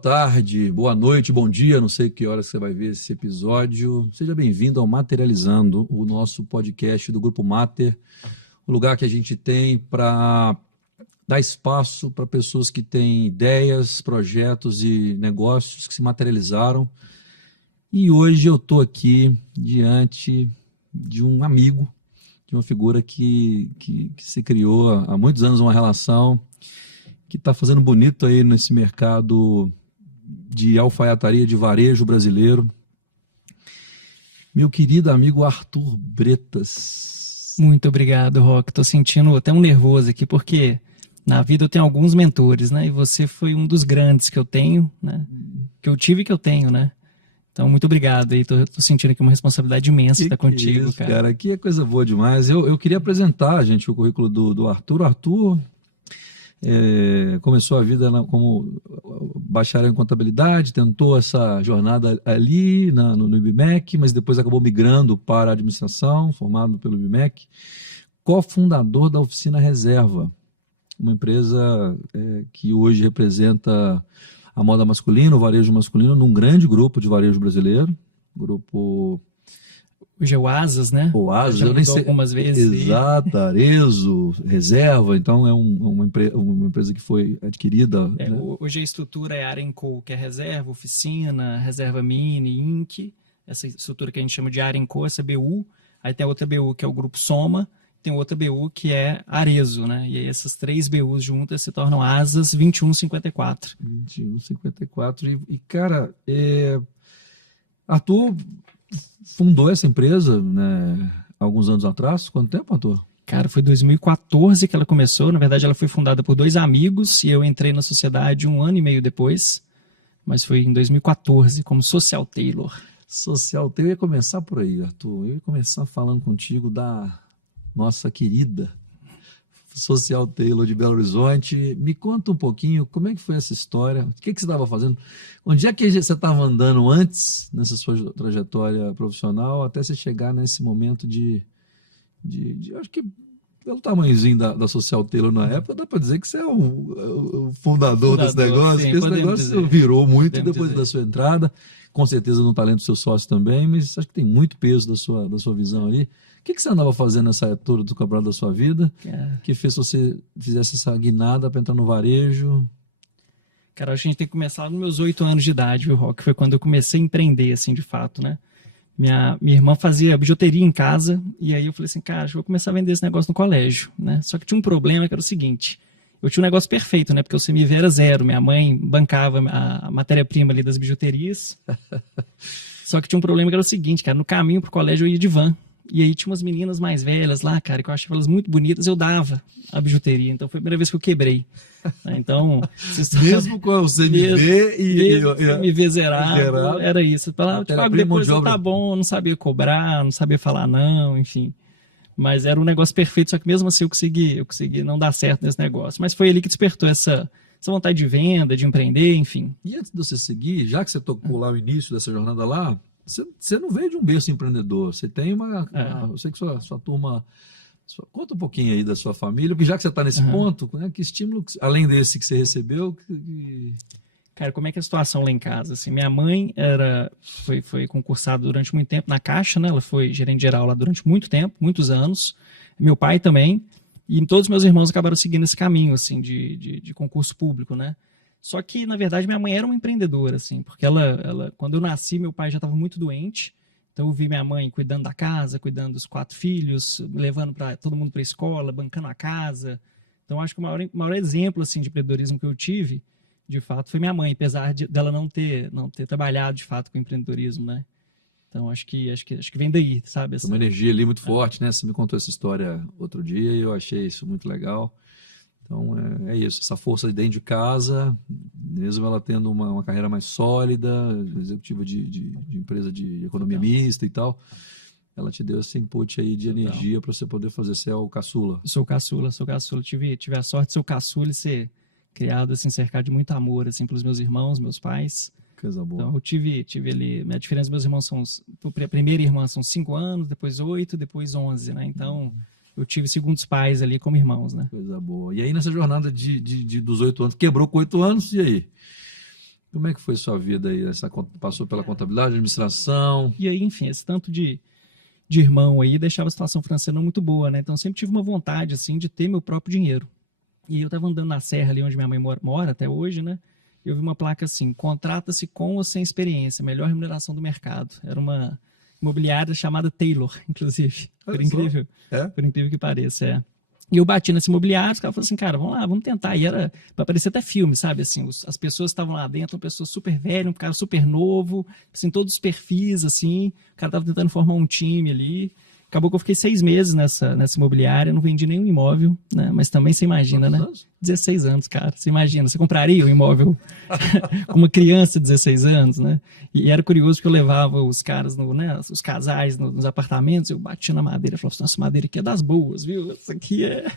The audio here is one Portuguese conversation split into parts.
tarde, boa noite, bom dia, não sei que horas você vai ver esse episódio. Seja bem-vindo ao Materializando, o nosso podcast do Grupo Mater, o lugar que a gente tem para dar espaço para pessoas que têm ideias, projetos e negócios que se materializaram. E hoje eu estou aqui diante de um amigo, de uma figura que se criou há muitos anos uma relação que está fazendo bonito aí nesse mercado de alfaiataria de varejo brasileiro. Meu querido amigo Arthur Bretas. Muito obrigado, Roque. Estou sentindo até um nervoso aqui, porque na vida eu tenho alguns mentores, né? E você foi um dos grandes que eu tenho, né? Que eu tive e que eu tenho, né? Então, muito obrigado. E tô sentindo aqui uma responsabilidade imensa estar contigo, isso, cara. Aqui é coisa boa demais. Eu queria apresentar, gente, o currículo do Arthur. O Arthur começou a vida como bacharel em contabilidade, tentou essa jornada ali no IBMEC, mas depois acabou migrando para a administração, formado pelo IBMEC, cofundador da Oficina Reserva, uma empresa que hoje representa a moda masculina, o varejo masculino, num grande grupo de varejo brasileiro, grupo... Hoje é o Asas, né? O Asas, já eu nem sei. Algumas vezes. Exato, Arezzo, Reserva, então é uma empresa que foi adquirida. Né? Hoje a estrutura é Arenco, que é reserva, oficina, reserva mini, Inc. Essa estrutura que a gente chama de Arenco, essa BU. Aí tem a outra BU, que é o Grupo Soma. Tem outra BU, que é Arezzo, né? E aí essas três BUs juntas se tornam Asas 2154. 2154. E cara, Arthur fundou essa empresa, né, alguns anos atrás. Quanto tempo, Arthur? Cara, foi 2014 que ela começou. Na verdade, ela foi fundada por dois amigos e eu entrei na sociedade 1 ano e meio depois. Mas foi em 2014, como Social Tailor. Social Tailor. Eu ia começar por aí, Arthur. Eu ia começar falando contigo da nossa querida Social Tailor de Belo Horizonte. Me conta um pouquinho como é que foi essa história, o que você estava fazendo, onde é que você estava andando antes nessa sua trajetória profissional até você chegar nesse momento de acho que pelo tamanhozinho da Social Tailor na época, dá para dizer que você é o fundador desse negócio, sim, porque esse negócio virou muito depois da sua entrada, com certeza no talento do seu sócio também, mas acho que tem muito peso da sua visão ali. O que você andava fazendo nessa altura do campeonato da sua vida que fez você fizesse essa guinada para entrar no varejo? Cara, acho que a gente tem que começar nos meus 8 anos de idade, viu, Rock? Foi quando eu comecei a empreender, assim, de fato, né? Minha irmã fazia bijuteria em casa e aí eu falei assim, cara, acho que vou começar a vender esse negócio no colégio, né? Só que tinha um problema que era o seguinte, eu tinha um negócio perfeito, né? Porque o CMV era zero, minha mãe bancava a matéria-prima ali das bijuterias. Só que tinha um problema que era o seguinte, cara, no caminho pro colégio eu ia de van. E aí tinha umas meninas mais velhas lá, cara, que eu achava elas muito bonitas, eu dava a bijuteria. Então foi a primeira vez que eu quebrei. Então, mesmo com o CMV e CMV zerado, era isso. Eu falava, tipo, depois eu tá bom, eu não sabia cobrar, não sabia falar não, enfim. Mas era um negócio perfeito, só que mesmo assim eu consegui não dar certo nesse negócio. Mas foi ali que despertou essa vontade de venda, de empreender, enfim. E antes de você seguir, já que você tocou lá o início dessa jornada lá, você não veio de um berço empreendedor, você tem eu sei que sua turma... Conta um pouquinho aí da sua família, porque já que você está nesse ponto, né, que estímulo, além desse que você recebeu... Cara, como é que é a situação lá em casa? Assim, minha mãe foi concursada durante muito tempo na Caixa, né? Ela foi gerente geral lá durante muito tempo, muitos anos. Meu pai também. E todos meus irmãos acabaram seguindo esse caminho, assim, de concurso público, né? Só que, na verdade, minha mãe era uma empreendedora, assim, porque quando eu nasci, meu pai já estava muito doente. Então, eu vi minha mãe cuidando da casa, cuidando dos 4 filhos, levando todo mundo para a escola, bancando a casa. Então, acho que o maior exemplo, assim, de empreendedorismo que eu tive, de fato, foi minha mãe, apesar dela não ter trabalhado, de fato, com empreendedorismo, né? Então, acho que vem daí, sabe? Tem uma energia ali muito forte, né? Você me contou essa história outro dia e eu achei isso muito legal. Então, é isso. Essa força de dentro de casa, mesmo ela tendo uma carreira mais sólida, executiva de empresa de economia mista e tal, ela te deu esse input aí de energia para você poder fazer. Você é o caçula. Sou caçula. Tive a sorte de ser o caçula e ser criado, assim, cercado de muito amor, assim, pelos meus irmãos, meus pais. Coisa boa. Então, eu tive ali... A diferença dos meus irmãos são... A primeira irmã são 5 anos, depois 8, depois 11, né? Então... Eu tive segundos pais ali como irmãos, né? Coisa boa. E aí nessa jornada dos 8 anos, quebrou com 8 anos, e aí? Como é que foi sua vida aí? Passou pela contabilidade, administração? E aí, enfim, esse tanto de irmão aí deixava a situação financeira não muito boa, né? Então, eu sempre tive uma vontade, assim, de ter meu próprio dinheiro. E aí eu tava andando na serra ali onde minha mãe mora até hoje, né? Eu vi uma placa assim, contrata-se com ou sem experiência, melhor remuneração do mercado. Era uma imobiliária chamada Taylor, inclusive. Por incrível que pareça, é. E eu bati nesse imobiliário, os caras falaram assim, cara, vamos lá, vamos tentar. E era pra parecer até filme, sabe? Assim, as pessoas estavam lá dentro, uma pessoa super velha, um cara super novo, assim, todos os perfis, assim. O cara tava tentando formar um time ali. Acabou que eu fiquei 6 meses nessa imobiliária, não vendi nenhum imóvel, né? Mas também você imagina, né? 16 anos, cara. Você imagina, você compraria um imóvel com uma criança de 16 anos, né? E era curioso porque eu levava os caras, né? Os casais nos apartamentos, eu batia na madeira, falava assim, nossa, madeira aqui é das boas, viu? Isso aqui é...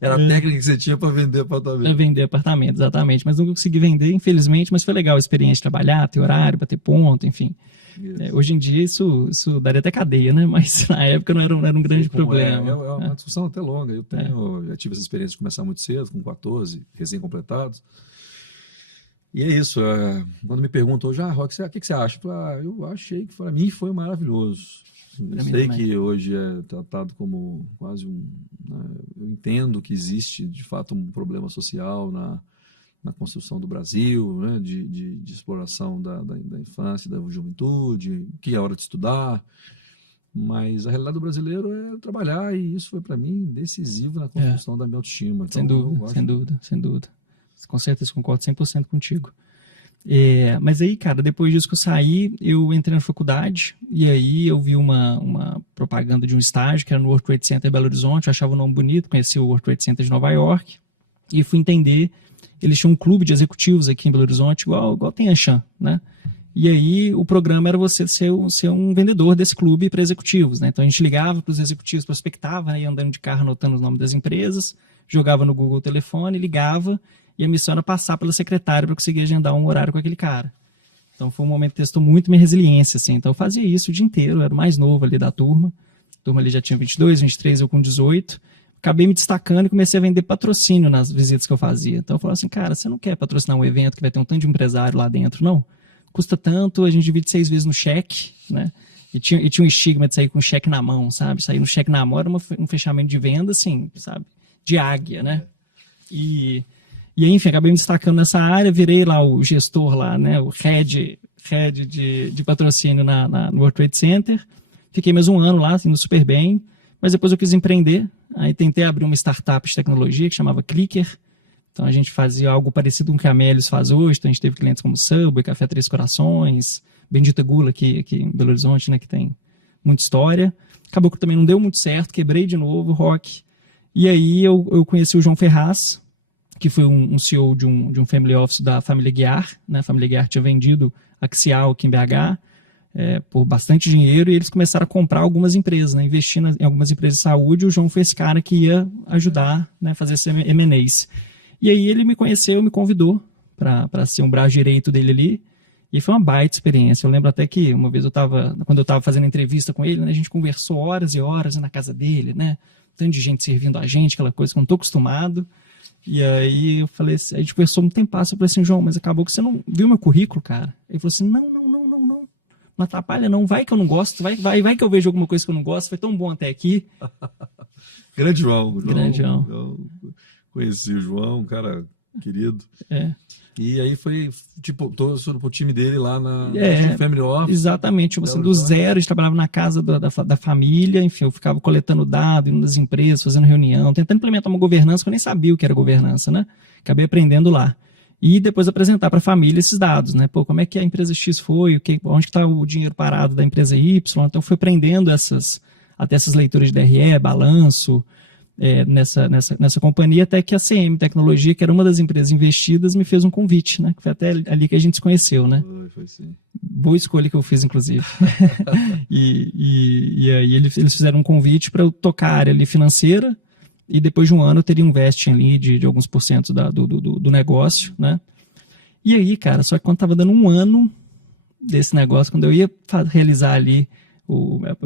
Era a técnica que você tinha para vender apartamento. Para vender apartamento, exatamente. Mas não consegui vender, infelizmente, mas foi legal a experiência de trabalhar, ter horário, bater ponto, enfim. Hoje em dia isso daria até cadeia, né? Mas na época não era um grande problema. É uma discussão até longa. Eu já tive essa experiência de começar muito cedo, com 14, recém-completados. E é isso. Quando me perguntam hoje, Rock, o que você acha? Eu achei que para mim foi maravilhoso. Eu sei que hoje é tratado como quase eu entendo que existe de fato um problema social na construção do Brasil, né, de exploração da infância, da juventude, que é hora de estudar, mas a realidade do brasileiro é trabalhar, e isso foi para mim decisivo na construção da minha autoestima. Então, sem dúvida. Com certeza concordo 100% contigo. Mas aí, cara, depois disso que eu saí, eu entrei na faculdade, e aí eu vi uma propaganda de um estágio que era no World Trade Center Belo Horizonte, eu achava o nome bonito, conheci o World Trade Center de Nova York, e fui entender. Eles tinham um clube de executivos aqui em Belo Horizonte, igual tem a Anshan, né? E aí o programa era você ser um vendedor desse clube para executivos, né? Então a gente ligava para os executivos, prospectava, né? Ia andando de carro, anotando os nomes das empresas, jogava no Google o telefone, ligava, e a missão era passar pela secretária para conseguir agendar um horário com aquele cara. Então foi um momento que testou muito minha resiliência, assim. Então eu fazia isso o dia inteiro, eu era o mais novo ali da turma. A turma ali já tinha 22, 23, eu com 18. Acabei me destacando e comecei a vender patrocínio nas visitas que eu fazia. Então eu falava assim, cara, você não quer patrocinar um evento que vai ter um tanto de empresário lá dentro, não? Custa tanto, a gente divide 6 vezes no cheque, né? E tinha um estigma de sair com cheque na mão, sabe? Sair no cheque na mão era um fechamento de venda, assim, sabe? De águia, né? E enfim, acabei me destacando nessa área, virei lá o gestor lá, né? O head de patrocínio no World Trade Center. Fiquei mais um ano lá, indo super bem. Mas depois eu quis empreender, aí tentei abrir uma startup de tecnologia que chamava Clicker. Então a gente fazia algo parecido com o que a Melius faz hoje, então a gente teve clientes como Subway, Café Três Corações, Bendita Gula aqui em Belo Horizonte, né, que tem muita história. Acabou que também não deu muito certo, quebrei de novo, Rock. E aí eu conheci o João Ferraz, que foi um CEO de um family office da família Guiar, né? A família Guiar tinha vendido Axial aqui em BH, por bastante dinheiro, e eles começaram a comprar algumas empresas, né, investir em algumas empresas de saúde, e o João foi esse cara que ia ajudar, né, a fazer esse M&As. E aí ele me conheceu, me convidou para ser um braço direito dele ali, e foi uma baita experiência. Eu lembro até que uma vez quando eu estava fazendo entrevista com ele, né, a gente conversou horas e horas na casa dele, né, tanto de gente servindo a gente, aquela coisa que eu não estou acostumado. E aí eu falei assim, a gente conversou um tempo, eu falei assim, João, mas acabou que você não viu meu currículo, cara? Ele falou assim, não atrapalha não, vai que eu não gosto, vai que eu vejo alguma coisa que eu não gosto, foi tão bom até aqui. Grande João. João. Conheci o João, um cara querido. E aí foi, tipo, tô pro time dele lá na Family Office. Exatamente, tipo assim, do zero, a gente trabalhava na casa da família, enfim, eu ficava coletando dados, indo nas empresas, fazendo reunião, tentando implementar uma governança que eu nem sabia o que era governança, né? Acabei aprendendo lá. E depois apresentar para a família esses dados, né? Pô, como é que a empresa X foi, onde está o dinheiro parado da empresa Y? Então, fui aprendendo até essas leituras de DRE, balanço, nessa companhia, até que a CM Tecnologia, que era uma das empresas investidas, me fez um convite, né? Que foi até ali que a gente se conheceu, né? Foi sim. Boa escolha que eu fiz, inclusive. e aí eles fizeram um convite para eu tocar a área ali financeira, e depois de um ano eu teria um vesting ali de alguns porcentos do negócio, né? E aí, cara, só que quando estava dando um ano desse negócio, quando eu ia realizar ali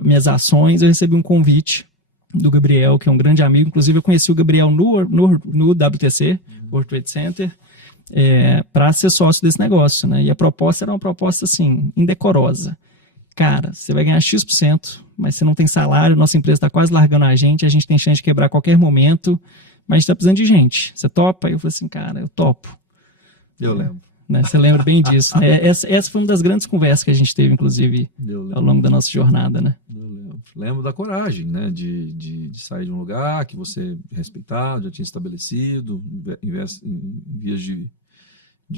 minhas ações, eu recebi um convite do Gabriel, que é um grande amigo. Inclusive, eu conheci o Gabriel no WTC, World Trade Center, para ser sócio desse negócio, né? E a proposta era uma proposta, assim, indecorosa. Cara, você vai ganhar X%, mas você não tem salário, nossa empresa está quase largando a gente tem chance de quebrar a qualquer momento, mas a gente está precisando de gente. Você topa? Eu falei assim, cara, eu topo. Eu lembro. Né? Você lembra bem disso. Né? Essa foi uma das grandes conversas que a gente teve, inclusive, ao longo da nossa jornada, né? Eu lembro da coragem, né? De sair de um lugar que você respeitado, já tinha estabelecido, em vias de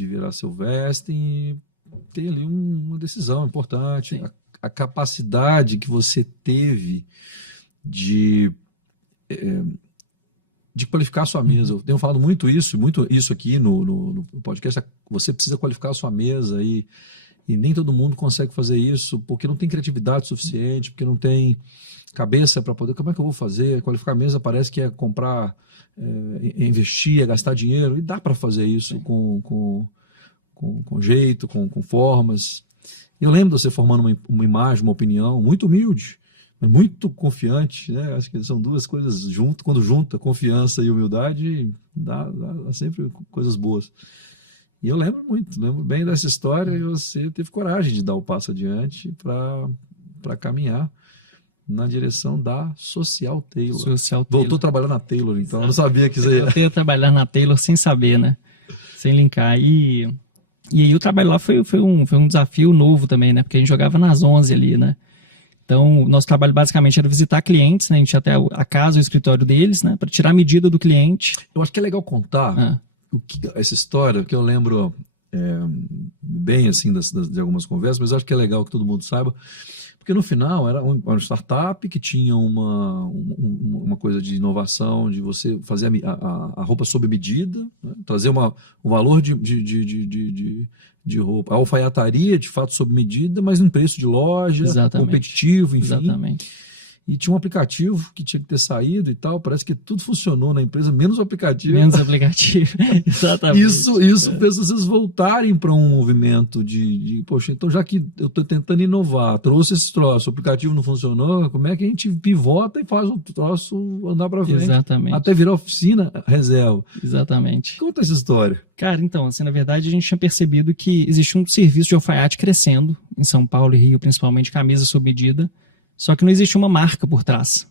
virar seu vesting e ter ali uma decisão importante. A capacidade que você teve de qualificar a sua mesa. Eu tenho falado muito isso aqui no podcast. Você precisa qualificar a sua mesa e nem todo mundo consegue fazer isso porque não tem criatividade suficiente, porque não tem cabeça para poder. Como é que eu vou fazer? Qualificar a mesa parece que é comprar, investir, é gastar dinheiro, e dá para fazer isso com jeito, com formas. Eu lembro de você formando uma imagem, uma opinião muito humilde, mas muito confiante, né? Acho que são duas coisas juntas. Quando junta confiança e humildade, dá sempre coisas boas. E eu lembro bem dessa história, e você teve coragem de dar o passo adiante para caminhar na direção da Social Taylor. Voltou a trabalhar na Taylor, então. Eu não sabia que você ia. Voltei a trabalhar na Taylor sem saber, né? Sem linkar. E aí o trabalho lá foi um desafio novo também, né? Porque a gente jogava nas 11 ali, né? Então, o nosso trabalho basicamente era visitar clientes, né? A gente ia até a casa, o escritório deles, né? Para tirar a medida do cliente. Eu acho que é legal contar essa história, que eu lembro bem, assim, de algumas conversas, mas eu acho que é legal que todo mundo saiba, porque no final era uma startup que tinha uma coisa de inovação, de você fazer a roupa sob medida, né? Trazer o valor de roupa, a alfaiataria de fato sob medida, mas num preço de loja, competitivo, enfim. Exatamente. E tinha um aplicativo que tinha que ter saído e tal. Parece que tudo funcionou na empresa, menos o aplicativo. Menos o aplicativo, exatamente. Isso fez vocês voltarem para um movimento poxa, então já que eu estou tentando inovar, trouxe esse troço, o aplicativo não funcionou, como é que a gente pivota e faz o troço andar para frente? Exatamente. Até virar oficina, reserva. Exatamente. Conta essa história. Cara, então, assim, na verdade a gente tinha percebido que existia um serviço de alfaiate crescendo, em São Paulo e Rio, principalmente, camisa sob medida. Só que não existia uma marca por trás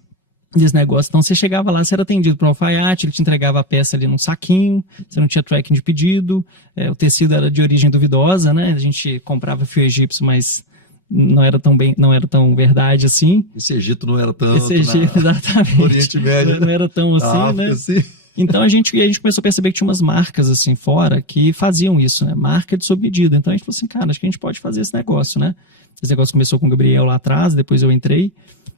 desse negócio. Então você chegava lá, você era atendido para um alfaiate, ele te entregava a peça ali num saquinho, você não tinha tracking de pedido, o tecido era de origem duvidosa, né? A gente comprava fio egípcio, mas não era tão verdade assim. Esse Egito não era tanto. Exatamente. Oriente Médio. Não era tão assim, né? Assim. Então a gente começou a perceber que tinha umas marcas assim fora que faziam isso, né? Marca de sob medida. Então a gente falou assim, cara, acho que a gente pode fazer esse negócio, né? Esse negócio começou com o Gabriel lá atrás, depois eu entrei.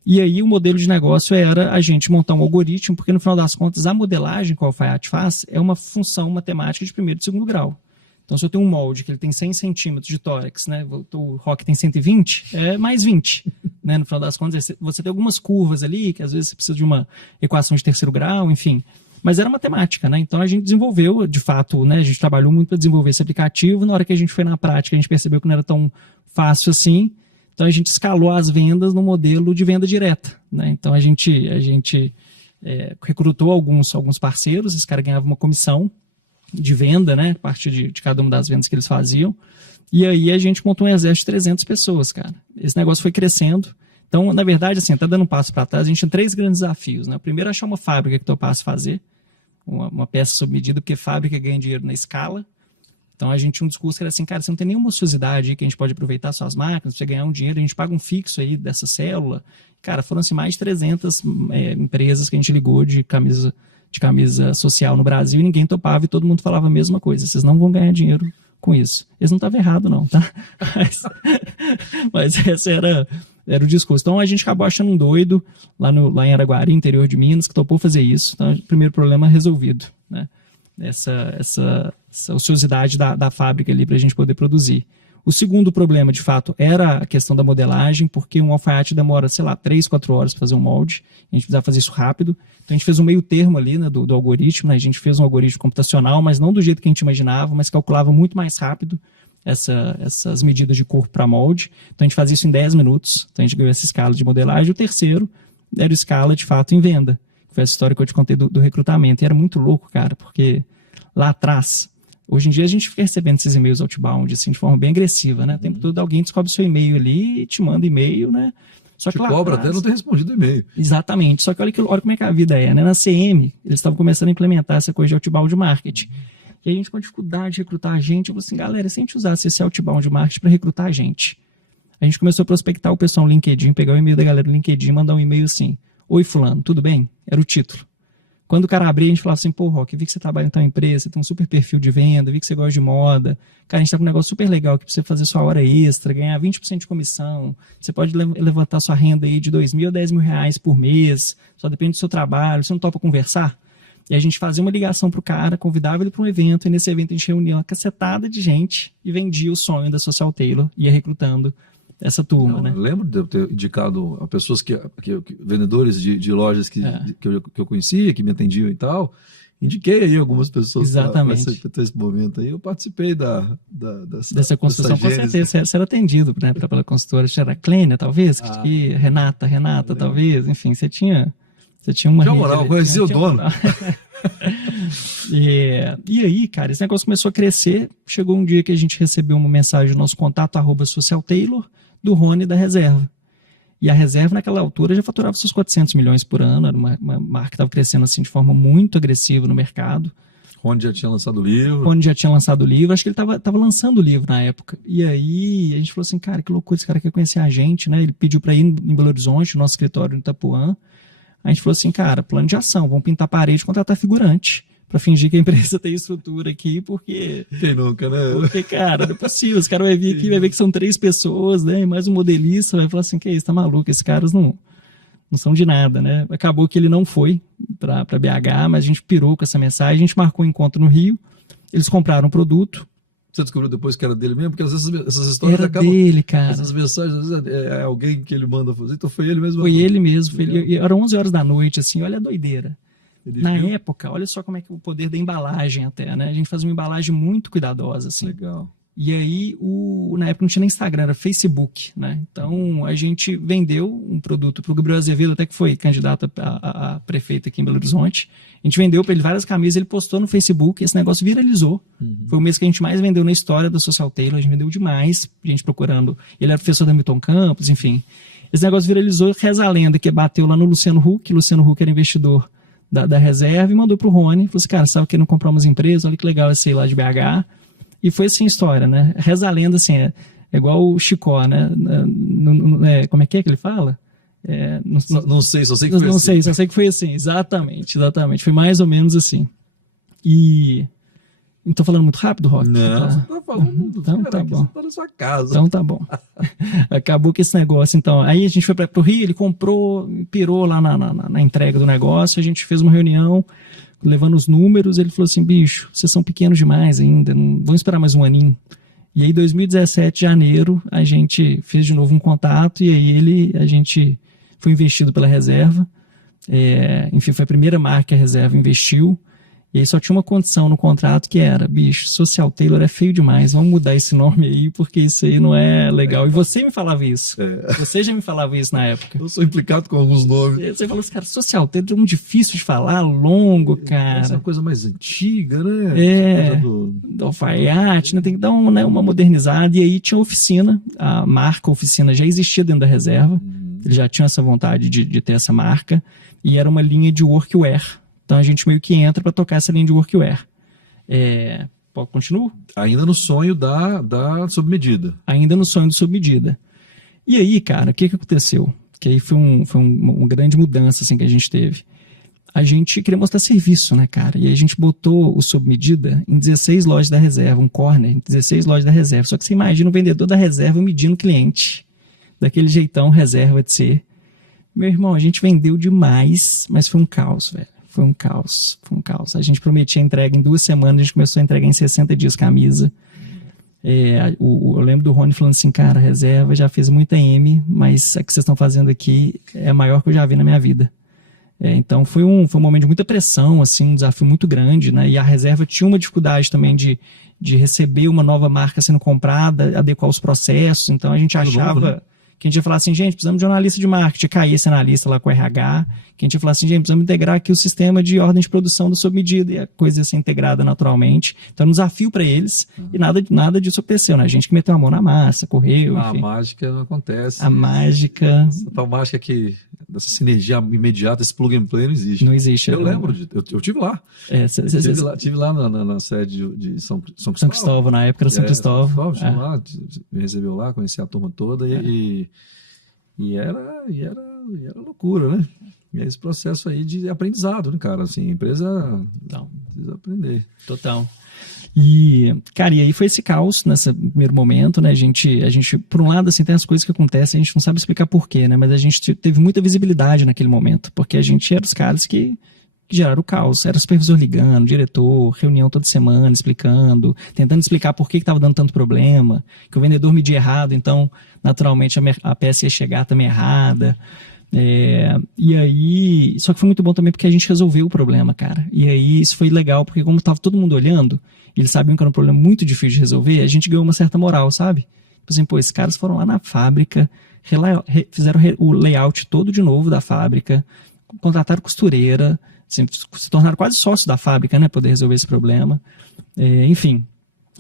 E aí o modelo de negócio era a gente montar um algoritmo, porque no final das contas a modelagem que o alfaiate faz é uma função matemática de primeiro e segundo grau. Então se eu tenho um molde que ele tem 100 centímetros de tórax, né? O Rock tem 120, é mais 20. Né? No final das contas você tem algumas curvas ali, que às vezes você precisa de uma equação de terceiro grau, enfim. Mas era matemática, né? Então a gente desenvolveu, de fato, né? A gente trabalhou muito para desenvolver esse aplicativo. Na hora que a gente foi na prática, a gente percebeu que não era tão fácil assim. Então a gente escalou as vendas no modelo de venda direta, né? Então a gente recrutou alguns parceiros, esses caras ganhavam uma comissão de venda, né? A partir de cada uma das vendas que eles faziam. E aí a gente montou um exército de 300 pessoas, cara. Esse negócio foi crescendo. Então, na verdade, assim, tá dando um passo para trás, a gente tinha 3 grandes desafios, né? O primeiro é achar uma fábrica que topasse fazer, uma peça sob medida, porque fábrica ganha dinheiro na escala. Então, a gente tinha um discurso que era assim, cara, você não tem nenhuma ociosidade aí que a gente pode aproveitar suas máquinas, você ganhar um dinheiro, a gente paga um fixo aí dessa célula. Cara, foram assim, mais de 300 empresas que a gente ligou de camisa social no Brasil e ninguém topava e todo mundo falava a mesma coisa, vocês não vão ganhar dinheiro com isso. Eles não estavam errados não, tá? Mas esse era o discurso. Então a gente acabou achando um doido lá em Araguari, interior de Minas, que topou fazer isso. Então o primeiro problema resolvido, né? Essa ociosidade da fábrica ali para a gente poder produzir. O segundo problema, de fato, era a questão da modelagem, porque um alfaiate demora, 3, 4 horas para fazer um molde. A gente precisava fazer isso rápido. Então a gente fez um meio termo ali, né, do algoritmo, né? A gente fez um algoritmo computacional, mas não do jeito que a gente imaginava, mas calculava muito mais rápido essas medidas de corpo para molde. Então a gente fazia isso em 10 minutos. Então a gente ganhou essa escala de modelagem. O terceiro era a escala, de fato, em venda. Foi essa história que eu te contei do recrutamento. E era muito louco, cara, porque lá atrás Hoje em dia a gente fica recebendo esses e-mails outbound, assim, de forma bem agressiva, né? O tempo todo alguém descobre seu e-mail ali e te manda e-mail, né? Só que te cobra até não ter respondido e-mail. Exatamente. Só que olha como é que a vida é, né? Na CM, eles estavam começando a implementar essa coisa de outbound marketing. E a gente com dificuldade de recrutar a gente, eu falei assim, galera, se a gente usasse esse outbound marketing para recrutar a gente começou a prospectar o pessoal no LinkedIn, pegar o e-mail da galera do LinkedIn, mandar um e-mail assim, oi fulano, tudo bem? Era o título. Quando o cara abria, a gente falava assim, pô, Roque, vi que você trabalha em tal empresa, você tem um super perfil de venda, vi que você gosta de moda, cara, a gente tá com um negócio super legal aqui pra você fazer sua hora extra, ganhar 20% de comissão, você pode levantar sua renda aí de 2 mil a 10 mil reais por mês, só depende do seu trabalho, você não topa conversar? E a gente fazia uma ligação pro cara, convidava ele para um evento, e nesse evento a gente reunia uma cacetada de gente e vendia o sonho da Social Tailor, ia recrutando essa turma, né? Eu lembro de eu ter indicado a pessoas vendedores de lojas que eu conhecia, que me atendiam e tal. Indiquei aí algumas pessoas para esse momento aí. Eu participei dessa construção, com certeza. Você era atendido, né, pela consultora. Era Clênia, talvez? Renata, talvez. Enfim, você tinha uma... Tinha moral, conhecia o dono. E aí, cara, esse negócio começou a crescer. Chegou um dia que a gente recebeu uma mensagem no nosso contato, @socialtailor, do Rony da Reserva. E a Reserva, naquela altura, já faturava seus 400 milhões por ano. Era uma marca que estava crescendo assim, de forma muito agressiva no mercado. Rony já tinha lançado o livro. Acho que ele estava lançando o livro na época. E aí a gente falou assim, cara, que loucura, esse cara quer conhecer a gente, né? Ele pediu para ir em Belo Horizonte, no nosso escritório em Itapuã. A gente falou assim, cara, plano de ação, vamos pintar a parede e contratar figurante para fingir que a empresa tem estrutura aqui, porque... Quem nunca, né? Porque, cara, não é possível. Os caras vão vir aqui, vai ver que são 3 pessoas, né? E mais um modelista, vai falar assim, que isso, tá maluco, esses caras não são de nada, né? Acabou que ele não foi para BH, mas a gente pirou com essa mensagem, a gente marcou um encontro no Rio, eles compraram o produto. Você descobriu depois que era dele mesmo? Porque essas histórias acabam... Era dele, cara. Essas mensagens, às vezes, é alguém que ele manda fazer, então foi ele mesmo. Foi ele mesmo. Era 11 horas da noite, assim, olha a doideira. Na época, olha só como é que o poder da embalagem até, né? A gente fazia uma embalagem muito cuidadosa, assim. Legal. E aí, na época não tinha nem Instagram, era Facebook, né? Então, a gente vendeu um produto para o Gabriel Azevedo, até que foi candidato a prefeito aqui em Belo Horizonte. A gente vendeu para ele várias camisas, ele postou no Facebook, esse negócio viralizou. Foi o mês que a gente mais vendeu na história da Social Tailor, a gente vendeu demais, gente procurando. Ele era professor da Milton Campos, enfim. Esse negócio viralizou, reza a lenda, que bateu lá no Luciano Huck. Luciano Huck era investidor da Reserva e mandou pro Rony. Falou assim, cara, sabe que não comprar umas empresas? Olha que legal esse aí lá de BH. E foi assim a história, né? Reza a lenda, assim, é igual o Chicó, né? Como é que ele fala? Não sei, só sei que foi assim. Não sei, só sei que foi assim, exatamente. Foi mais ou menos assim. E... Tô falando muito rápido, Roque? Não, você tá falando então, tá bom. Você tá na sua casa. Então tá bom. Acabou que esse negócio, então. Aí a gente foi pro Rio, ele comprou, pirou lá na entrega do negócio, a gente fez uma reunião, levando os números, ele falou assim, bicho, vocês são pequenos demais ainda, vamos esperar mais um aninho. E aí, 2017, janeiro, a gente fez de novo um contato, e aí a gente foi investido pela Reserva. Enfim, foi a primeira marca que a Reserva investiu. E aí só tinha uma condição no contrato que era, bicho, Social Tailor é feio demais, vamos mudar esse nome aí, porque isso aí não é legal. E você me falava isso. Você já me falava isso na época. Eu sou implicado com alguns nomes. Você falou assim, cara, Social Tailor é muito difícil de falar, longo, cara. Essa é uma coisa mais antiga, né? Do alfaiate, né? Tem que dar uma modernizada. E aí tinha oficina, a marca oficina já existia dentro da Reserva, eles já tinham essa vontade de ter essa marca, e era uma linha de workwear. Então a gente meio que entra para tocar essa linha de workwear. Continua? Ainda no sonho da sob medida. Ainda no sonho do sob medida. E aí, cara, o que aconteceu? Que aí foi uma grande mudança assim, que a gente teve. A gente queria mostrar serviço, né, cara? E aí a gente botou o sob medida em 16 lojas da Reserva, um corner em 16 lojas da Reserva. Só que você imagina o vendedor da Reserva medindo o cliente. Daquele jeitão Reserva de ser. Meu irmão, a gente vendeu demais, mas foi um caos, velho. Foi um caos. A gente prometia entrega em 2 semanas, a gente começou a entregar em 60 dias camisa. Eu lembro do Rony falando assim, cara, a Reserva já fez muita M, mas a que vocês estão fazendo aqui é a maior que eu já vi na minha vida. Então foi um momento de muita pressão, assim, um desafio muito grande, né? E a Reserva tinha uma dificuldade também de receber uma nova marca sendo comprada, adequar os processos. Então a gente achava Que a gente ia falar assim, gente, precisamos de um analista de marketing, cair esse analista lá com o RH, que a gente ia falar assim, gente, precisamos integrar aqui o sistema de ordem de produção do sob medida, e a coisa ia ser integrada naturalmente. Então, era um desafio para eles, e nada disso aconteceu, né? A gente que meteu a mão na massa, correu, enfim. A mágica não acontece. A mágica... Essa tal mágica dessa sinergia imediata, esse plug and play não existe. Não existe. Eu lembro, eu tive lá. Tive lá na sede de São Cristóvão. São Cristóvão, na época era São Cristóvão. Estive lá, me recebeu lá, conheci a turma toda e era loucura, né? E é esse processo aí de aprendizado, né, cara? Assim, a empresa precisa aprender. Total. E, cara, e aí foi esse caos nesse primeiro momento, né? A gente, por um lado, assim, tem as coisas que acontecem, a gente não sabe explicar porquê, né? Mas a gente teve muita visibilidade naquele momento, porque a gente era os caras que geraram o caos. Era o supervisor ligando, diretor, reunião toda semana, explicando, tentando explicar por que estava dando tanto problema, que o vendedor media errado, então, naturalmente, a peça ia chegar também errada. E aí, só que foi muito bom também porque a gente resolveu o problema, cara. E aí isso foi legal, porque como estava todo mundo olhando, eles sabiam que era um problema muito difícil de resolver, a gente ganhou uma certa moral, sabe? Tipo assim, pô, esses caras foram lá na fábrica, fizeram o layout todo de novo da fábrica, contrataram costureira, assim, se tornaram quase sócios da fábrica, né, poder resolver esse problema. Enfim.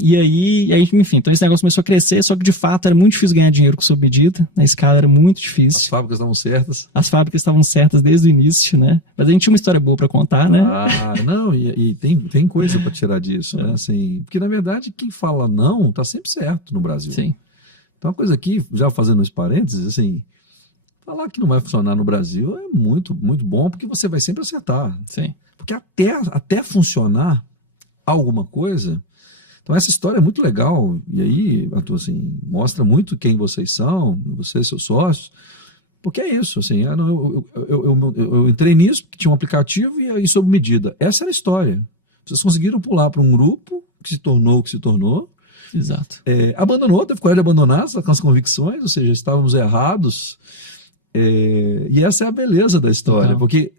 E aí, enfim, então esse negócio começou a crescer, só que de fato era muito difícil ganhar dinheiro com sob medida, na escala era muito difícil. As fábricas estavam certas. As fábricas estavam certas desde o início, né? Mas a gente tinha uma história boa para contar, né? Não, e tem coisa para tirar disso, né? Assim, porque na verdade quem fala não tá sempre certo no Brasil. Sim. Então uma coisa aqui, já fazendo os parênteses, assim, falar que não vai funcionar no Brasil é muito, muito bom, porque você vai sempre acertar. Sim. Porque até funcionar alguma coisa... Então essa história é muito legal, e aí, Arthur, assim, mostra muito quem vocês são, vocês, seus sócios, porque é isso, assim, eu entrei nisso, porque tinha um aplicativo e sob medida. Essa era a história. Vocês conseguiram pular para um grupo que se tornou o que se tornou. Exato. Abandonou, teve coragem de abandonar as convicções, ou seja, estávamos errados, e essa é a beleza da história, porque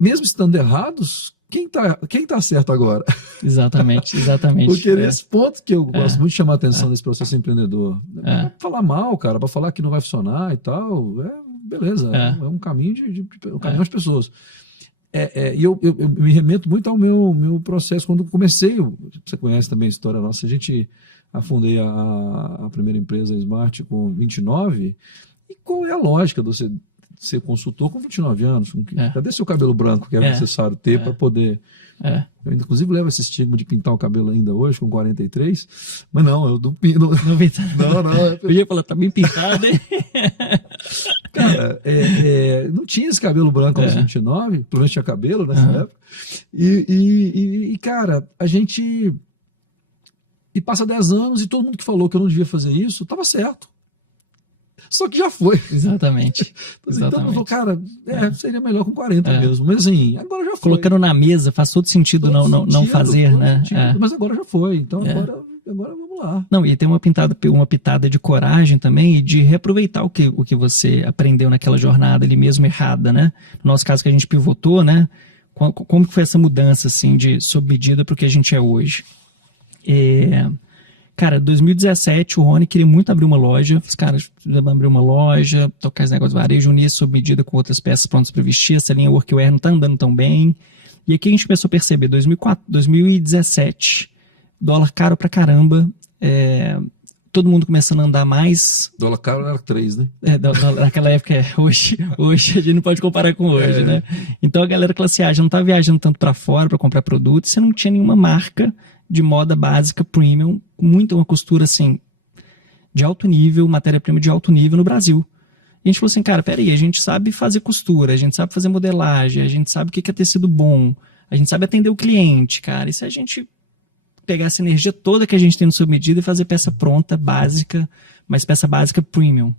mesmo estando errados, quem tá certo agora? Exatamente. Porque nesse ponto que eu gosto muito de chamar a atenção desse processo empreendedor. Pra falar mal, cara, para falar que não vai funcionar e tal, beleza, é um caminho um caminho das pessoas. E eu me remeto muito ao meu processo quando comecei, você conhece também a história nossa, afundei a primeira empresa, a Smart, com 29, e qual é a lógica de você ser consultor com 29 anos? Cadê seu cabelo branco que é necessário ter para poder... Eu inclusive levo esse estigma de pintar o cabelo ainda hoje, com 43, mas não, eu não pinto. Não. Eu ia falar, tá bem pintado, hein? Cara, não tinha esse cabelo branco aos 29, pelo menos tinha cabelo nessa época, e cara, a gente... E passa 10 anos e todo mundo que falou que eu não devia fazer isso, estava certo. Só que já foi. Exatamente. Então, eu falo, cara, seria melhor com 40 mesmo. Mas assim, agora já foi. Colocando na mesa faz todo sentido não fazer, né? Mas agora já foi. Então agora vamos lá. Não, e tem uma pitada de coragem também e de reaproveitar o que você aprendeu naquela jornada ali mesmo errada, né? No nosso caso que a gente pivotou, né? Como que foi essa mudança, assim, de sob medida para o que a gente é hoje? Cara, 2017, o Rony queria muito abrir uma loja. Os caras precisavam abrir uma loja, tocar esse negócio de varejo, unir sob medida com outras peças prontas para vestir. Essa linha workwear não tá andando tão bem. E aqui a gente começou a perceber, 2017, dólar caro pra caramba, todo mundo começando a andar mais. Dólar caro era 3, né? Naquela época, hoje a gente não pode comparar com hoje, né? Então a galera classe A já não tá viajando tanto para fora para comprar produto, você não tinha nenhuma marca de moda básica, premium, uma costura assim, de alto nível, matéria-prima de alto nível no Brasil. E a gente falou assim, cara, peraí, a gente sabe fazer costura, a gente sabe fazer modelagem, a gente sabe o que é tecido bom, a gente sabe atender o cliente, cara. E se a gente pegar essa energia toda que a gente tem no sob medida e fazer peça pronta, básica, mas peça básica premium.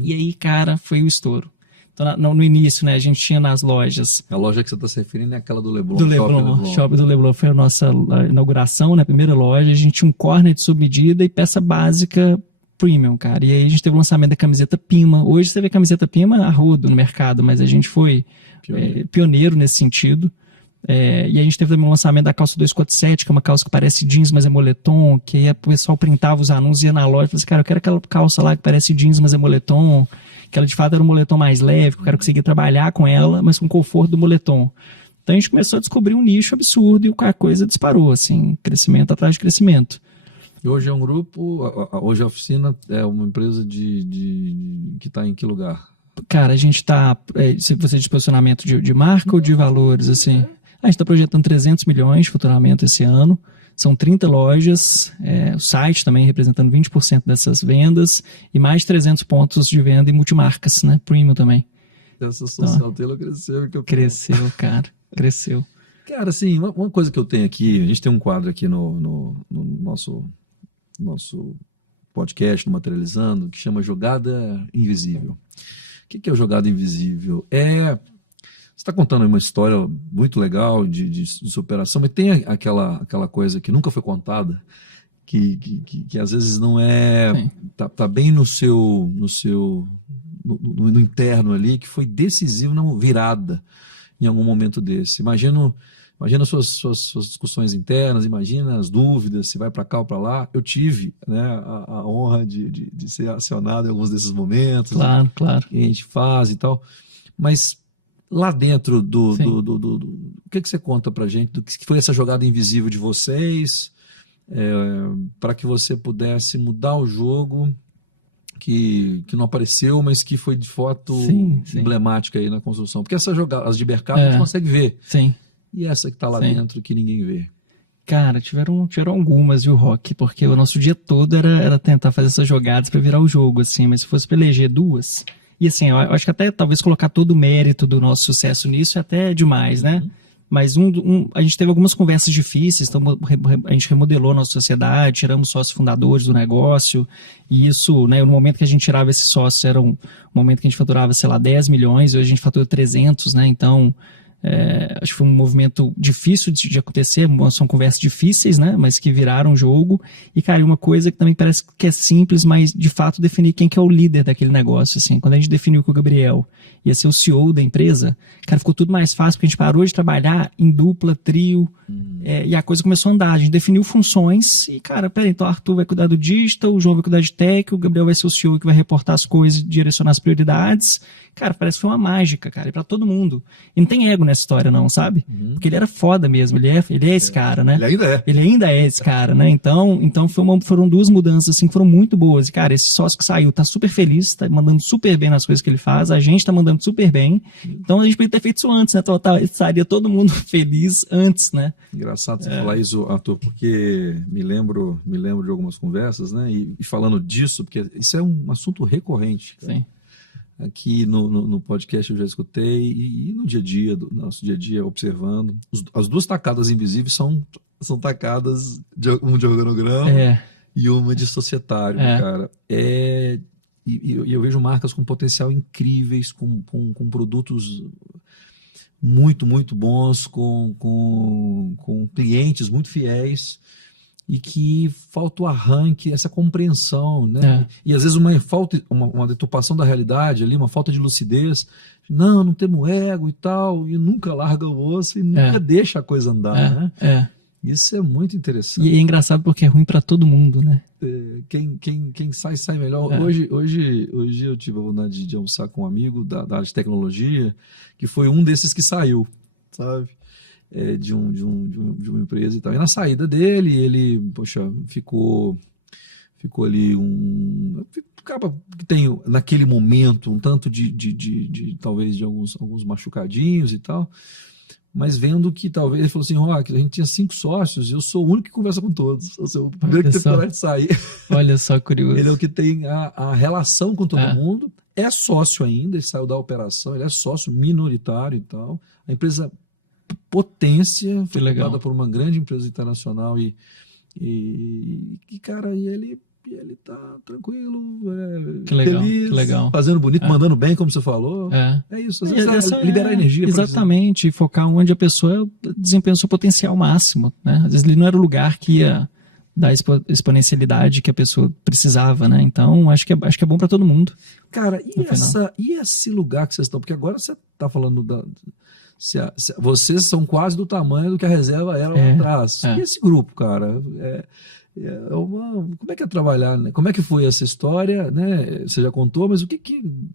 E aí, cara, foi o estouro. Então, no início, né, a gente tinha nas lojas... A loja que você está se referindo é aquela do Leblon. Do Leblon, Shopping do Leblon. Foi a nossa inauguração, né, a primeira loja. A gente tinha um corner de sob medida e peça básica premium, cara. E aí a gente teve o lançamento da camiseta Pima. Hoje você vê a camiseta Pima a rodo no mercado, mas a gente foi pioneiro nesse sentido. E a gente teve também o lançamento da calça 247, que é uma calça que parece jeans, mas é moletom, que aí o pessoal printava os anúncios e ia na loja e falava assim, cara, eu quero aquela calça lá que parece jeans, mas é moletom, que ela de fato era um moletom mais leve, que eu quero conseguir trabalhar com ela, mas com o conforto do moletom. Então a gente começou a descobrir um nicho absurdo e a coisa disparou, assim, crescimento atrás de crescimento. E hoje é um grupo, hoje a oficina é uma empresa que está em que lugar? Cara, a gente está, se você diz posicionamento de marca ou de valores, assim, a gente está projetando 300 milhões de faturamento esse ano, são 30 lojas, o site também representando 20% dessas vendas e mais de 300 pontos de venda em multimarcas, né, premium também. Essa social tela cresceu. Cresceu, cara, cresceu. Cara, assim, uma coisa que eu tenho aqui, a gente tem um quadro aqui no nosso podcast, no Materializando, que chama Jogada Invisível. O que é o Jogada Invisível? Você está contando uma história muito legal de superação, mas tem aquela coisa que nunca foi contada, que às vezes não é... Tá bem no interno ali, que foi decisivo na virada em algum momento desse. Imagina suas discussões internas, imagina as dúvidas, se vai para cá ou para lá. Eu tive, né, a honra de ser acionado em alguns desses momentos. Claro. Que a gente faz e tal. Mas lá dentro o que você conta para a gente do que foi essa jogada invisível de vocês, para que você pudesse mudar o jogo que não apareceu, mas que foi de fato emblemática aí na construção? Porque essa jogada, as de mercado, a gente consegue ver. Sim. E essa que está lá dentro que ninguém vê? Cara, tiveram algumas, viu, Rock? Porque o nosso dia todo era tentar fazer essas jogadas para virar o jogo, assim. Mas se fosse para eleger duas... E assim, eu acho que até talvez colocar todo o mérito do nosso sucesso nisso é até demais, né? Mas a gente teve algumas conversas difíceis, então a gente remodelou a nossa sociedade, tiramos sócios fundadores do negócio, e isso, né, no momento que a gente tirava esses sócios, era um momento que a gente faturava, sei lá, 10 milhões, e hoje a gente fatura 300, né? Então... acho que foi um movimento difícil de acontecer, são conversas difíceis, né, mas que viraram jogo. E, cara, uma coisa que também parece que é simples, mas de fato definir quem que é o líder daquele negócio, assim. Quando a gente definiu que o Gabriel ia ser o CEO da empresa, cara, ficou tudo mais fácil, porque a gente parou de trabalhar em dupla, trio, e a coisa começou a andar. A gente definiu funções e, cara, peraí, então o Arthur vai cuidar do digital, o João vai cuidar de tech, o Gabriel vai ser o CEO que vai reportar as coisas, direcionar as prioridades. Cara, parece que foi uma mágica, cara, e pra todo mundo. E não tem ego nessa história, não, sabe? Porque ele era foda mesmo, ele é esse cara, né? Ele ainda é. Ele ainda é esse cara, né? Então foram duas mudanças, assim, que foram muito boas. E, cara, esse sócio que saiu tá super feliz, tá mandando super bem nas coisas que ele faz, a gente tá mandando super bem. Então a gente podia ter feito isso antes, né? Estaria todo mundo feliz antes, né? Engraçado você falar isso, Arthur, porque me lembro de algumas conversas, né? E falando disso, porque isso é um assunto recorrente. Cara. Sim. Aqui no podcast eu já escutei, e no dia a dia, do nosso dia a dia, observando. As duas tacadas invisíveis são tacadas uma de organograma e uma de societário, cara. E eu vejo marcas com potencial incríveis, com produtos muito, muito bons, com clientes muito fiéis, e que falta o arranque, essa compreensão, né? E às vezes uma deturpação da realidade ali, uma falta de lucidez. Não temos ego e tal, e nunca larga o osso e nunca deixa a coisa andar, né? Isso é muito interessante. E é engraçado porque é ruim para todo mundo, né? Quem sai melhor. Hoje eu tive a vontade de almoçar com um amigo da área de tecnologia, que foi um desses que saiu, sabe? De uma empresa e tal. E na saída dele, ele, ficou ali acaba que tem naquele momento um tanto talvez de alguns machucadinhos e tal, mas vendo que talvez, ele falou assim, a gente tinha 5 sócios, eu sou o único que conversa com todos, eu sou o primeiro que teve coragem de sair. Olha só, curioso. Ele é o que tem a relação com todo mundo, é sócio ainda, ele saiu da operação, ele é sócio minoritário e tal, a empresa potência, foi comprada por uma grande empresa internacional e cara, ele tá tranquilo, feliz, que legal. Fazendo bonito, mandando bem, como você falou. É isso, às vezes liberar energia. Exatamente, focar onde a pessoa desempenha o seu potencial máximo, né? Às vezes ele não era o lugar que ia dar exponencialidade que a pessoa precisava, né? Então, acho que é bom para todo mundo. Cara, e esse lugar que vocês estão? Porque agora você está falando vocês são quase do tamanho do que a reserva era lá atrás. E esse grupo, cara, como é que é trabalhar, né? Como é que foi essa história, né? Você já contou, mas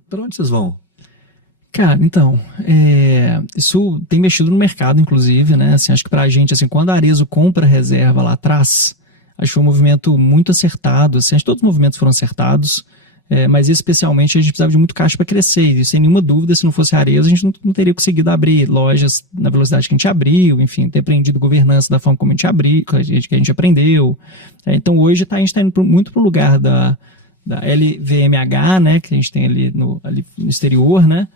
para onde vocês vão? Cara, então, isso tem mexido no mercado, inclusive, né? Assim, acho que pra gente, assim, quando a Arezzo compra a reserva lá atrás, acho que foi um movimento muito acertado, assim, acho que todos os movimentos foram acertados, mas especialmente a gente precisava de muito caixa para crescer, e sem nenhuma dúvida, se não fosse a Arezzo, a gente não teria conseguido abrir lojas na velocidade que a gente abriu, enfim, ter aprendido governança da forma como a gente abriu, que a gente aprendeu. Então hoje a gente está indo muito para o lugar da LVMH, né, que a gente tem ali no exterior, né,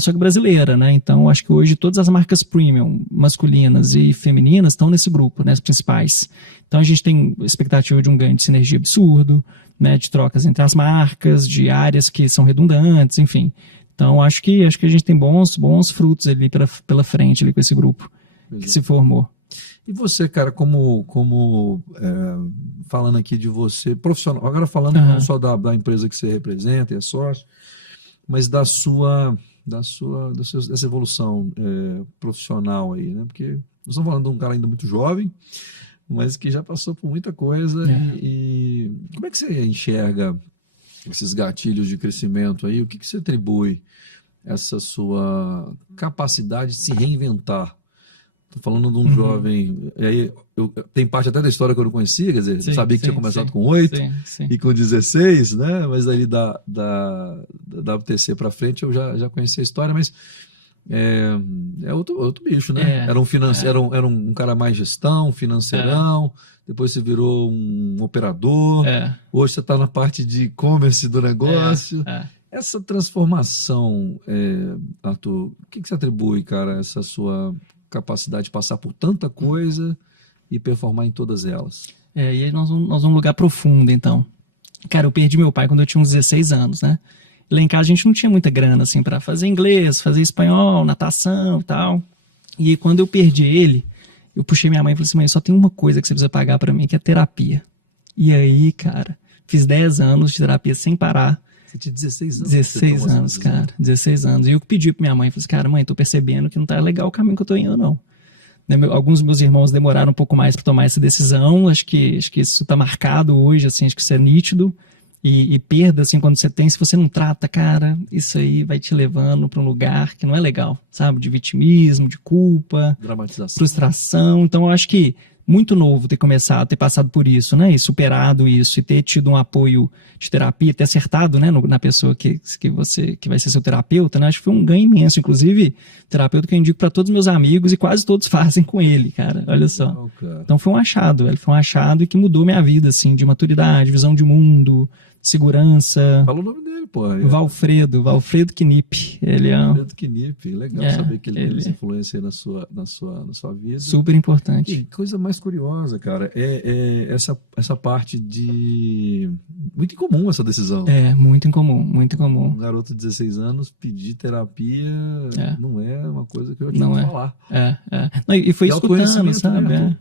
só que brasileira, né? Então acho que hoje todas as marcas premium, masculinas e femininas, estão nesse grupo, né, as principais. Então a gente tem expectativa de um ganho de sinergia absurdo, né, de trocas entre as marcas, de áreas que são redundantes, enfim. Então acho que a gente tem bons frutos ali pela frente ali com esse grupo que se formou. E você, cara, falando aqui de você, profissional, agora falando não só da empresa que você representa e é sócio, mas dessa evolução profissional aí, né? Porque nós estamos falando de um cara ainda muito jovem, mas que já passou por muita coisa. E como é que você enxerga esses gatilhos de crescimento aí? O que você atribui essa sua capacidade de se reinventar? Estou falando de um jovem, e aí tem parte até da história que eu não conhecia, quer dizer, eu sabia que tinha começado com 8 e com 16, né? Mas aí da WTC para frente eu já conhecia a história, mas é outro bicho, né? Era um cara mais gestão, financeirão, depois você virou um operador, hoje você está na parte de e-commerce do negócio. Essa transformação, Arthur, o que você atribui, cara, essa sua capacidade de passar por tanta coisa e performar em todas elas? E aí nós vamos num lugar profundo, então. Cara, eu perdi meu pai quando eu tinha uns 16 anos, né? Lá em casa a gente não tinha muita grana, assim, para fazer inglês, fazer espanhol, natação e tal. E aí, quando eu perdi ele, eu puxei minha mãe e falei assim: mãe, só tem uma coisa que você precisa pagar para mim, que é terapia. E aí, cara, fiz 10 anos de terapia sem parar. Você tinha 16 anos? 16 anos, cara. 16 anos. E eu pedi pra minha mãe, falei assim: cara, mãe, tô percebendo que não tá legal o caminho que eu tô indo, não. Alguns dos meus irmãos demoraram um pouco mais para tomar essa decisão. Acho que isso tá marcado hoje, assim, acho que isso é nítido. E perda, assim, quando você tem, se você não trata, cara, isso aí vai te levando para um lugar que não é legal, sabe? De vitimismo, de culpa, dramatização, frustração. Então, eu acho que muito novo ter passado por isso, né? E superado isso, e ter tido um apoio de terapia, ter acertado, né, na pessoa que vai ser seu terapeuta, né? Acho que foi um ganho imenso. Inclusive, terapeuta que eu indico para todos os meus amigos e quase todos fazem com ele, cara. Olha só. Não, cara. Então foi um achado, ele foi um achado e que mudou minha vida, assim, de maturidade, visão de mundo, segurança. Fala o nome dele, pô. Valfredo Knipp. Ele é Valfredo Knipp. Legal saber que ele tem essa influência aí na sua vida. Super importante. Que coisa mais curiosa, cara. Essa parte de... Muito incomum essa decisão. Muito incomum, muito incomum. Um garoto de 16 anos pedir terapia não é uma coisa que eu tinha que falar. Não, e foi escutando, sabe?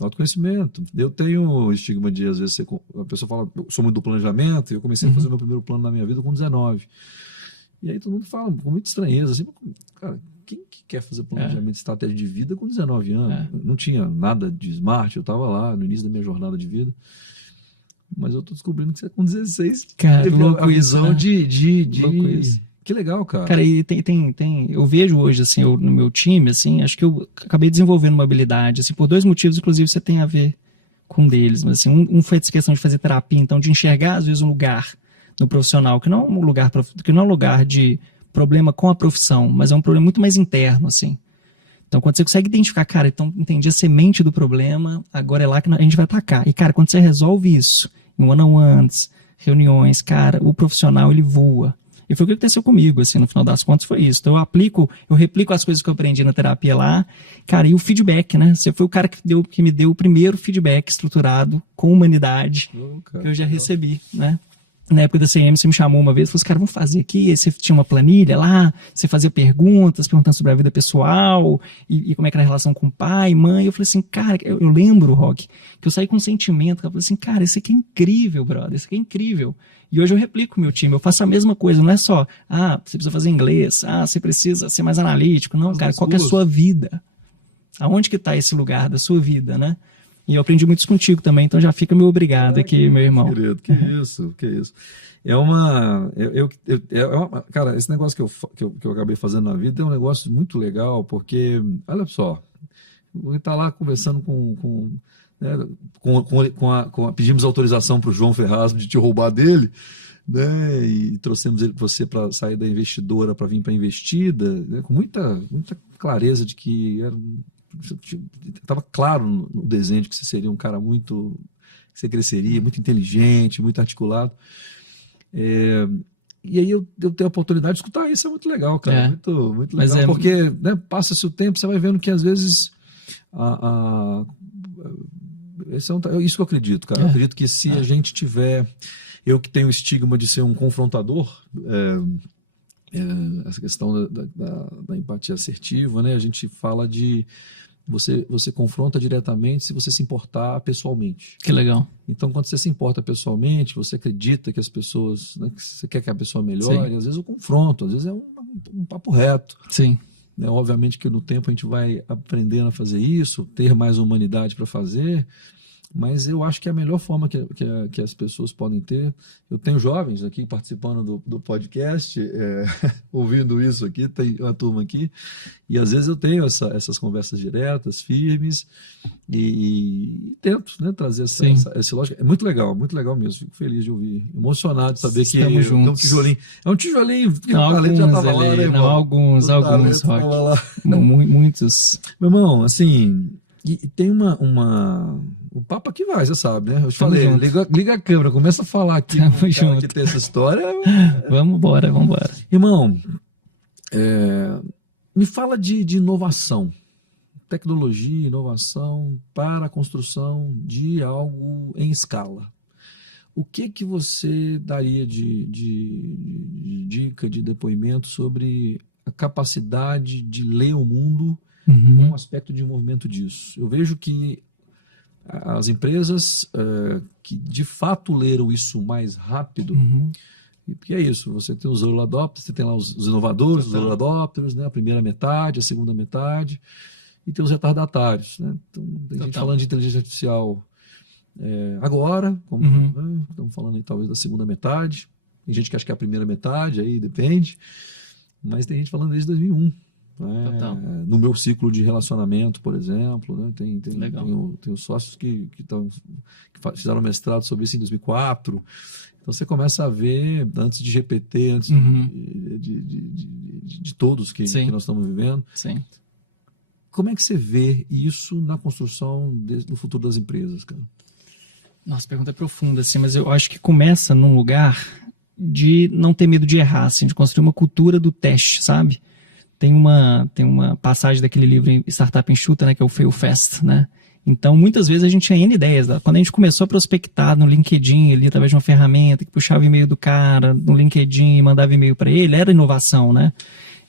Autoconhecimento. Eu tenho o estigma de, às vezes, a pessoa fala, eu sou muito do planejamento, e eu comecei a fazer meu primeiro plano na minha vida com 19. E aí todo mundo fala com muita estranheza, assim, cara, quem que quer fazer planejamento de estratégia de vida com 19 anos? Não tinha nada de smart, eu estava lá no início da minha jornada de vida. Mas eu tô descobrindo que você com 16 cara, teve a visão, né? de... Que legal, cara. Cara, e eu vejo hoje, assim, no meu time, assim, acho que eu acabei desenvolvendo uma habilidade, assim, por 2 motivos, inclusive, você tem a ver com um deles, mas, assim, um foi essa questão de fazer terapia, então, de enxergar, às vezes, um lugar no profissional, que não é um lugar de problema com a profissão, mas é um problema muito mais interno, assim. Então, quando você consegue identificar, cara, então, entendi a semente do problema, agora é lá que a gente vai atacar. E, cara, quando você resolve isso, em one-on-ones, reuniões, cara, o profissional, ele voa. E foi o que aconteceu comigo, assim, no final das contas foi isso. Então eu replico as coisas que eu aprendi na terapia lá, cara, e o feedback, né? Você foi o cara que me deu o primeiro feedback estruturado com humanidade que eu já recebi, né? Na época da CM, você me chamou uma vez e falou assim, cara, vamos fazer aqui. Aí você tinha uma planilha lá, você fazia perguntas, perguntando sobre a vida pessoal e como é que era a relação com pai, mãe. Eu falei assim, cara, eu lembro, Rock, que eu saí com um sentimento. Eu falei assim, cara, isso aqui é incrível, brother, isso aqui é incrível. E hoje eu replico o meu time, eu faço a mesma coisa, não é só, você precisa fazer inglês, você precisa ser mais analítico. Não, cara, qual que é a sua vida? Aonde que está esse lugar da sua vida, né? E eu aprendi muito isso contigo também, então já fica meu obrigado aqui, meu irmão. Querido, que isso. É uma. Cara, esse negócio que eu acabei fazendo na vida é um negócio muito legal, porque, olha só, eu estar lá conversando pedimos autorização para o João Ferraz de te roubar dele, né? E trouxemos você para sair da investidora para vir para a investida, né? Com muita clareza de que estava claro no desenho de que você seria um cara muito, que você cresceria, muito inteligente, muito articulado. E aí eu tenho a oportunidade de escutar isso, é muito legal, cara. Muito legal, porque, né, passa-se o tempo, você vai vendo que às vezes isso que eu acredito, cara. Eu acredito que se a gente tiver, eu que tenho o estigma de ser um confrontador, essa questão da empatia assertiva, né? A gente fala de você confronta diretamente se você se importar pessoalmente. Que legal. Então, quando você se importa pessoalmente, você acredita que as pessoas, né, que você quer que a pessoa melhore, às vezes eu confronto, às vezes é um papo reto. Sim. Obviamente que no tempo a gente vai aprendendo a fazer isso, ter mais humanidade para fazer, mas eu acho que é a melhor forma que as pessoas podem ter. Eu tenho jovens aqui participando do podcast, ouvindo isso aqui, tem uma turma aqui, e às vezes eu tenho essas conversas diretas, firmes, e tento, né, trazer essa lógica. É muito legal mesmo, fico feliz de ouvir, emocionado de saber que é um tijolinho que não, o talento já estava lá, né, irmão? Alguns, Rock. Muitos. Meu irmão, assim, e tem o papo aqui vai, você sabe, né? Eu te falei, liga a câmera, começa a falar aqui que tem essa história. Vamos embora. Irmão, me fala de inovação, tecnologia, inovação para a construção de algo em escala. O que você daria de dica, de depoimento sobre a capacidade de ler o mundo, um aspecto de movimento disso? Eu vejo que as empresas que de fato leram isso mais rápido, porque é isso, você tem os early adopters, você tem lá os inovadores, os early adopters, né, a primeira metade, a segunda metade, e tem os retardatários, né? Então, tem gente falando de inteligência artificial agora, como, né, estamos falando aí talvez da segunda metade, tem gente que acha que é a primeira metade, aí depende, mas tem gente falando desde 2001. No meu ciclo de relacionamento, por exemplo, né? Tem os sócios que fizeram mestrado sobre isso em 2004. Então você começa a ver, antes de GPT, antes de todos que nós estamos vivendo. Sim. Como é que você vê isso na construção do futuro das empresas, cara? Nossa, a pergunta é profunda, assim, mas eu acho que começa num lugar de não ter medo de errar, assim, de construir uma cultura do teste, sabe? Tem uma passagem daquele livro Startup Enxuta, né, que é o Fail Fast, né? Então, muitas vezes a gente tinha N ideias. Quando a gente começou a prospectar no LinkedIn, ali, através de uma ferramenta que puxava o e-mail do cara no LinkedIn e mandava e-mail para ele, era inovação, né?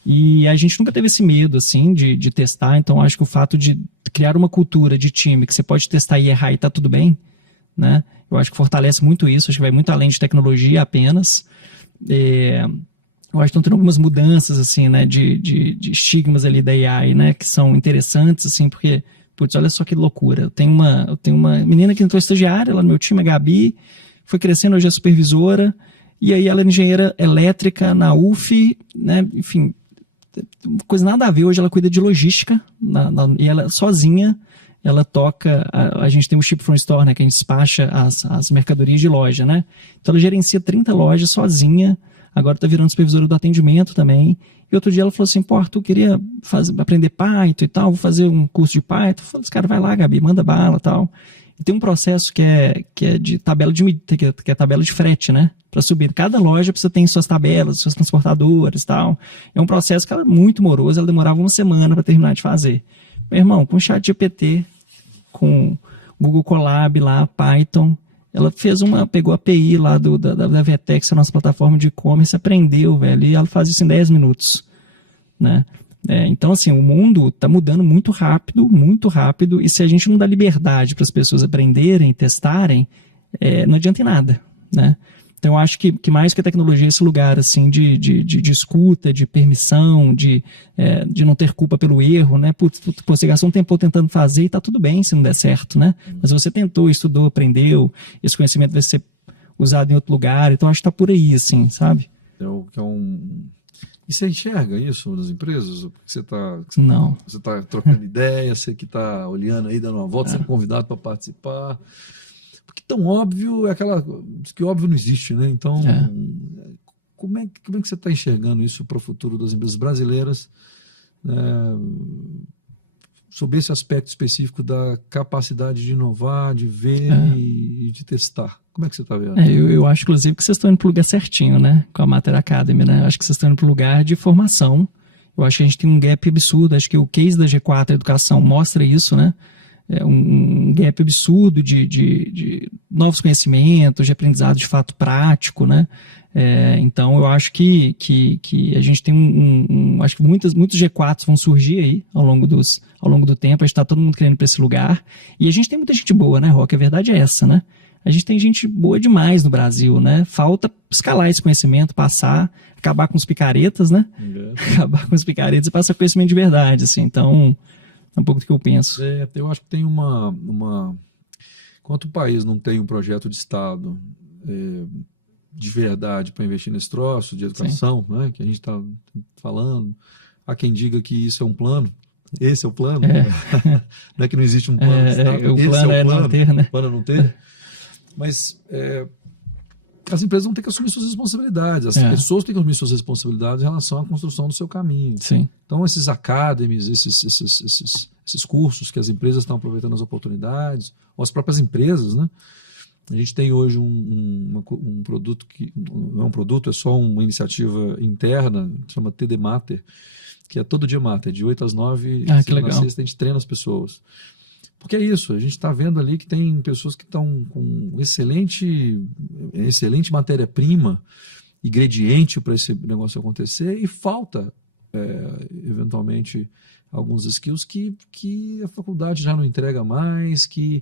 E a gente nunca teve esse medo, assim, de testar. Então, acho que o fato de criar uma cultura de time que você pode testar e errar e tá tudo bem, né? Eu acho que fortalece muito isso. Acho que vai muito além de tecnologia apenas. Eu acho que estão tendo algumas mudanças, assim, né, de estigmas ali da AI, né, que são interessantes, assim, porque, putz, olha só que loucura. Eu tenho uma menina que entrou estagiária lá no meu time, a Gabi, foi crescendo, hoje é supervisora, e aí ela é engenheira elétrica na UF, né, enfim, coisa nada a ver. Hoje ela cuida de logística, e ela sozinha, ela toca, a gente tem o Ship from Store, né, que a gente despacha as mercadorias de loja, né, então ela gerencia 30 lojas sozinha. Agora está virando supervisora do atendimento também. E outro dia ela falou assim, Arthur, queria aprender Python e tal, vou fazer um curso de Python. Eu falei, cara, vai lá, Gabi, manda bala e tal. E tem um processo que é de tabela que é tabela de frete, né? Para subir. Cada loja precisa ter suas tabelas, suas transportadoras e tal. É um processo que era muito moroso, ela demorava uma semana para terminar de fazer. Meu irmão, com o ChatGPT, com Google Colab lá, Python, ela pegou a API lá da Vetex, a nossa plataforma de e-commerce, aprendeu, velho, e ela faz isso em 10 minutos, né? Então, assim, o mundo está mudando muito rápido, e se a gente não dá liberdade para as pessoas aprenderem, testarem, não adianta em nada, né? Então, eu acho que mais que a tecnologia é esse lugar, assim, de escuta, de permissão, de não ter culpa pelo erro, né? Você gastou um tempo tentando fazer e está tudo bem se não der certo, né? Mas você tentou, estudou, aprendeu, esse conhecimento vai ser usado em outro lugar, então acho que está por aí, assim, sabe? E você enxerga isso nas empresas? Você Não. Você está trocando ideia, você que está olhando aí, dando uma volta, sendo convidado para participar. Porque tão óbvio é que óbvio não existe, né? Então, como é que você está enxergando isso para o futuro das empresas brasileiras, sobre esse aspecto específico da capacidade de inovar, de ver e de testar? Como é que você está vendo? Eu acho, inclusive, que vocês estão indo para o lugar certinho, né? Com a Mater Academy, né? Eu acho que vocês estão indo para o lugar de formação. Eu acho que a gente tem um gap absurdo. Acho que o case da G4 Educação mostra isso, né? Um gap absurdo de novos conhecimentos, de aprendizado de fato prático, né? Então, eu acho que a gente tem acho que muitos G4s vão surgir aí ao longo do tempo. A gente está todo mundo querendo para esse lugar. E a gente tem muita gente boa, né, Roque? A verdade é essa, né? A gente tem gente boa demais no Brasil, né? Falta escalar esse conhecimento, acabar com os picaretas, né? Acabar com os picaretas e passar conhecimento de verdade, assim. Então, é um pouco do que eu penso. Eu acho que tem enquanto o país não tem um projeto de Estado de verdade para investir nesse troço de educação, né, que a gente está falando, há quem diga que isso é um plano. Esse é o plano. Não é que não existe um plano de Estado. O plano é não ter, né? O plano é não ter. Mas as empresas vão ter que assumir suas responsabilidades, as pessoas têm que assumir suas responsabilidades em relação à construção do seu caminho. Sim. Então, esses academies, esses cursos que as empresas estão aproveitando as oportunidades, ou as próprias empresas, né? A gente tem hoje um produto que não é um produto, é só uma iniciativa interna, chama TD Mater, que é todo dia Mater, de 8 às 9, que legal. na sexta, a gente treina as pessoas. Porque é isso, a gente está vendo ali que tem pessoas que estão com excelente matéria-prima, ingrediente para esse negócio acontecer, e falta, eventualmente, alguns skills que a faculdade já não entrega mais, que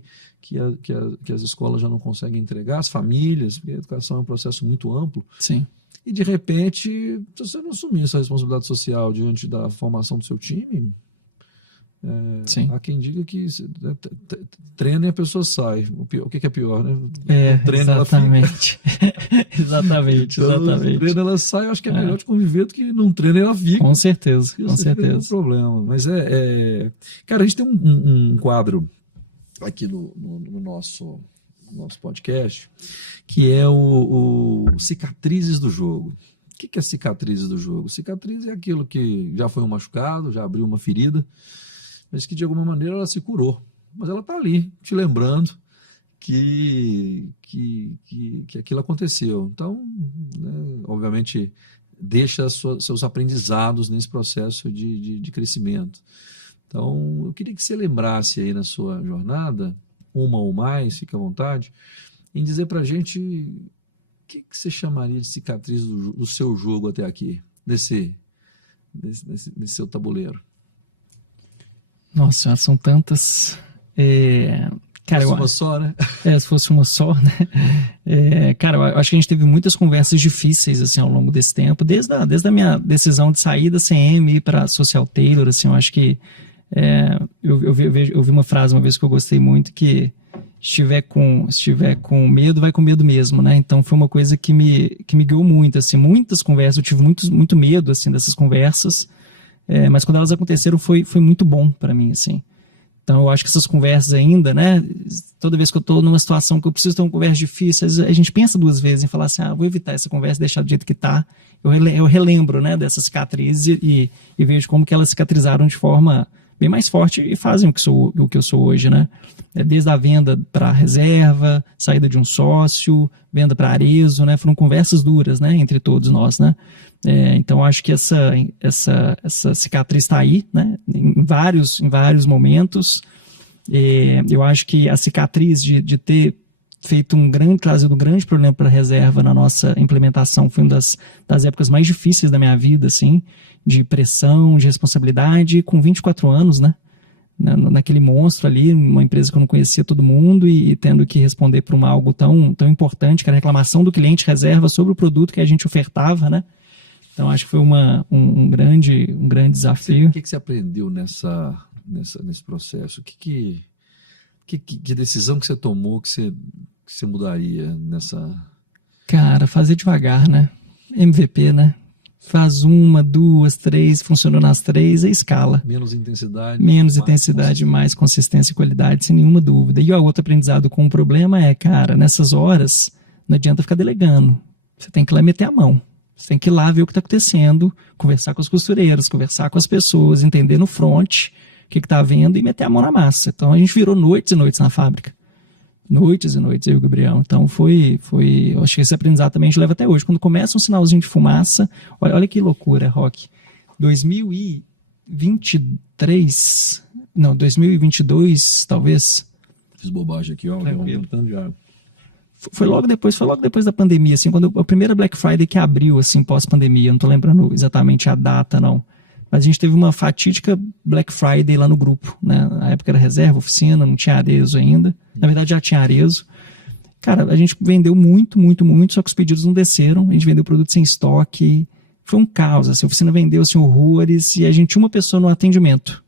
as escolas já não conseguem entregar, as famílias, porque a educação é um processo muito amplo. Sim. E, de repente, se você não assumir essa responsabilidade social diante da formação do seu time, há quem diga que treina e a pessoa sai. O que é pior, né? Treina, exatamente. Exatamente. Treina, ela sai, eu acho que é melhor de conviver do que não treina e ela fica. Com certeza, com certeza. Não tem problema. Mas cara, a gente tem um quadro aqui no nosso podcast que é o Cicatrizes do Jogo. O que é cicatrizes do jogo? Cicatriz é aquilo que já foi um machucado, já abriu uma ferida, mas que de alguma maneira ela se curou. Mas ela está ali, te lembrando que aquilo aconteceu. Então, né, obviamente, deixa seus aprendizados nesse processo de crescimento. Então, eu queria que você lembrasse aí na sua jornada, uma ou mais, fique à vontade, em dizer para a gente o que você chamaria de cicatriz do seu jogo até aqui, nesse seu tabuleiro. Nossa, são tantas. Cara, se fosse uma só, né? Se fosse uma só, né? Cara, eu acho que a gente teve muitas conversas difíceis assim, ao longo desse tempo, desde a minha decisão de sair da CM e ir para Social Tailor. Assim, eu acho que eu vi uma frase uma vez que eu gostei muito, que se estiver com medo, vai com medo mesmo, né? Então foi uma coisa que me guiou muito, assim, muitas conversas, eu tive muito medo, assim, dessas conversas, mas quando elas aconteceram foi muito bom para mim, assim. Então eu acho que essas conversas ainda, né, toda vez que eu estou numa situação que eu preciso ter uma conversa difícil, a gente pensa duas vezes em falar assim, vou evitar essa conversa, deixar do jeito que está. Eu relembro, né, dessas cicatrizes e vejo como que elas cicatrizaram de forma bem mais forte e fazem o que eu sou hoje, né? Desde a venda para reserva, saída de um sócio, venda para Arezzo, né? Foram conversas duras, né? Entre todos nós, né? Então acho que essa cicatriz está aí, né? Em vários momentos. Eu acho que a cicatriz de ter trazido um grande problema para a reserva na nossa implementação. Foi uma das épocas mais difíceis da minha vida, assim, de pressão, de responsabilidade, com 24 anos, né? Naquele monstro ali, uma empresa que eu não conhecia todo mundo e tendo que responder por algo tão importante, que era a reclamação do cliente reserva sobre o produto que a gente ofertava, né? Então, acho que foi um grande desafio. O que você aprendeu nesse processo? Que decisão que você tomou que você mudaria nessa... Cara, fazer devagar, né? MVP, né? Faz 1, 2, 3, funcionou nas 3, é escala. Menos intensidade. Mais consistência e qualidade, sem nenhuma dúvida. E o outro aprendizado com o problema é, cara, nessas horas, não adianta ficar delegando. Você tem que ir lá meter a mão. Você tem que ir lá ver o que está acontecendo, conversar com os costureiros, conversar com as pessoas, entender no front o que está havendo e meter a mão na massa. Então, a gente virou noites e noites na fábrica. Noites e noites, eu e o Gabriel. Então, eu acho que esse aprendizado também a gente leva até hoje. Quando começa um sinalzinho de fumaça, olha que loucura, Rock. 2022, talvez. Fiz bobagem aqui, ó. Foi logo depois da pandemia, assim, quando a primeira Black Friday que abriu, assim, pós-pandemia. Eu não tô lembrando exatamente a data, não. Mas a gente teve uma fatídica Black Friday lá no grupo, né? Na época era reserva, oficina, não tinha Arezo ainda. Na verdade, já tinha Arezo. Cara, a gente vendeu muito, só que os pedidos não desceram. A gente vendeu produto sem estoque. Foi um caos, assim, a oficina vendeu, assim, horrores. E a gente tinha uma pessoa no atendimento.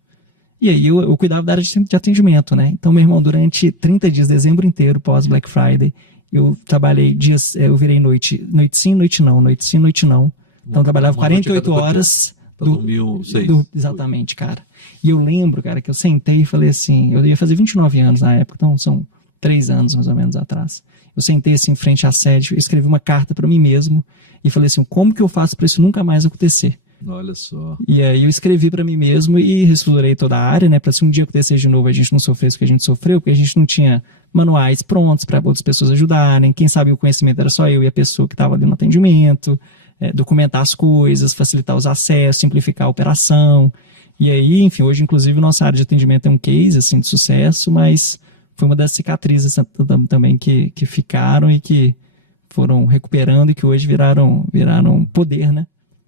E aí eu cuidava da área de atendimento, né? Então, meu irmão, durante 30 dias, dezembro inteiro, pós-Black Friday, eu trabalhei dias, eu virei noite sim, noite não. Então, eu trabalhava 48 horas... Exatamente, cara. E eu lembro, cara, que eu sentei e falei assim, eu ia fazer 29 anos na época, então são 3 anos mais ou menos atrás. Eu sentei assim em frente à sede, escrevi uma carta para mim mesmo e falei assim, como que eu faço para isso nunca mais acontecer? Olha só. E aí eu escrevi para mim mesmo e reestruturei toda a área, né, para se um dia acontecer de novo a gente não sofresse o que a gente sofreu, porque a gente não tinha manuais prontos para outras pessoas ajudarem, quem sabe o conhecimento era só eu e a pessoa que estava ali no atendimento. Documentar as coisas, facilitar os acessos, simplificar a operação. E aí, enfim, hoje, inclusive, nossa área de atendimento é um case assim, de sucesso, mas foi uma das cicatrizes também que ficaram e que foram recuperando e que hoje viraram poder, né?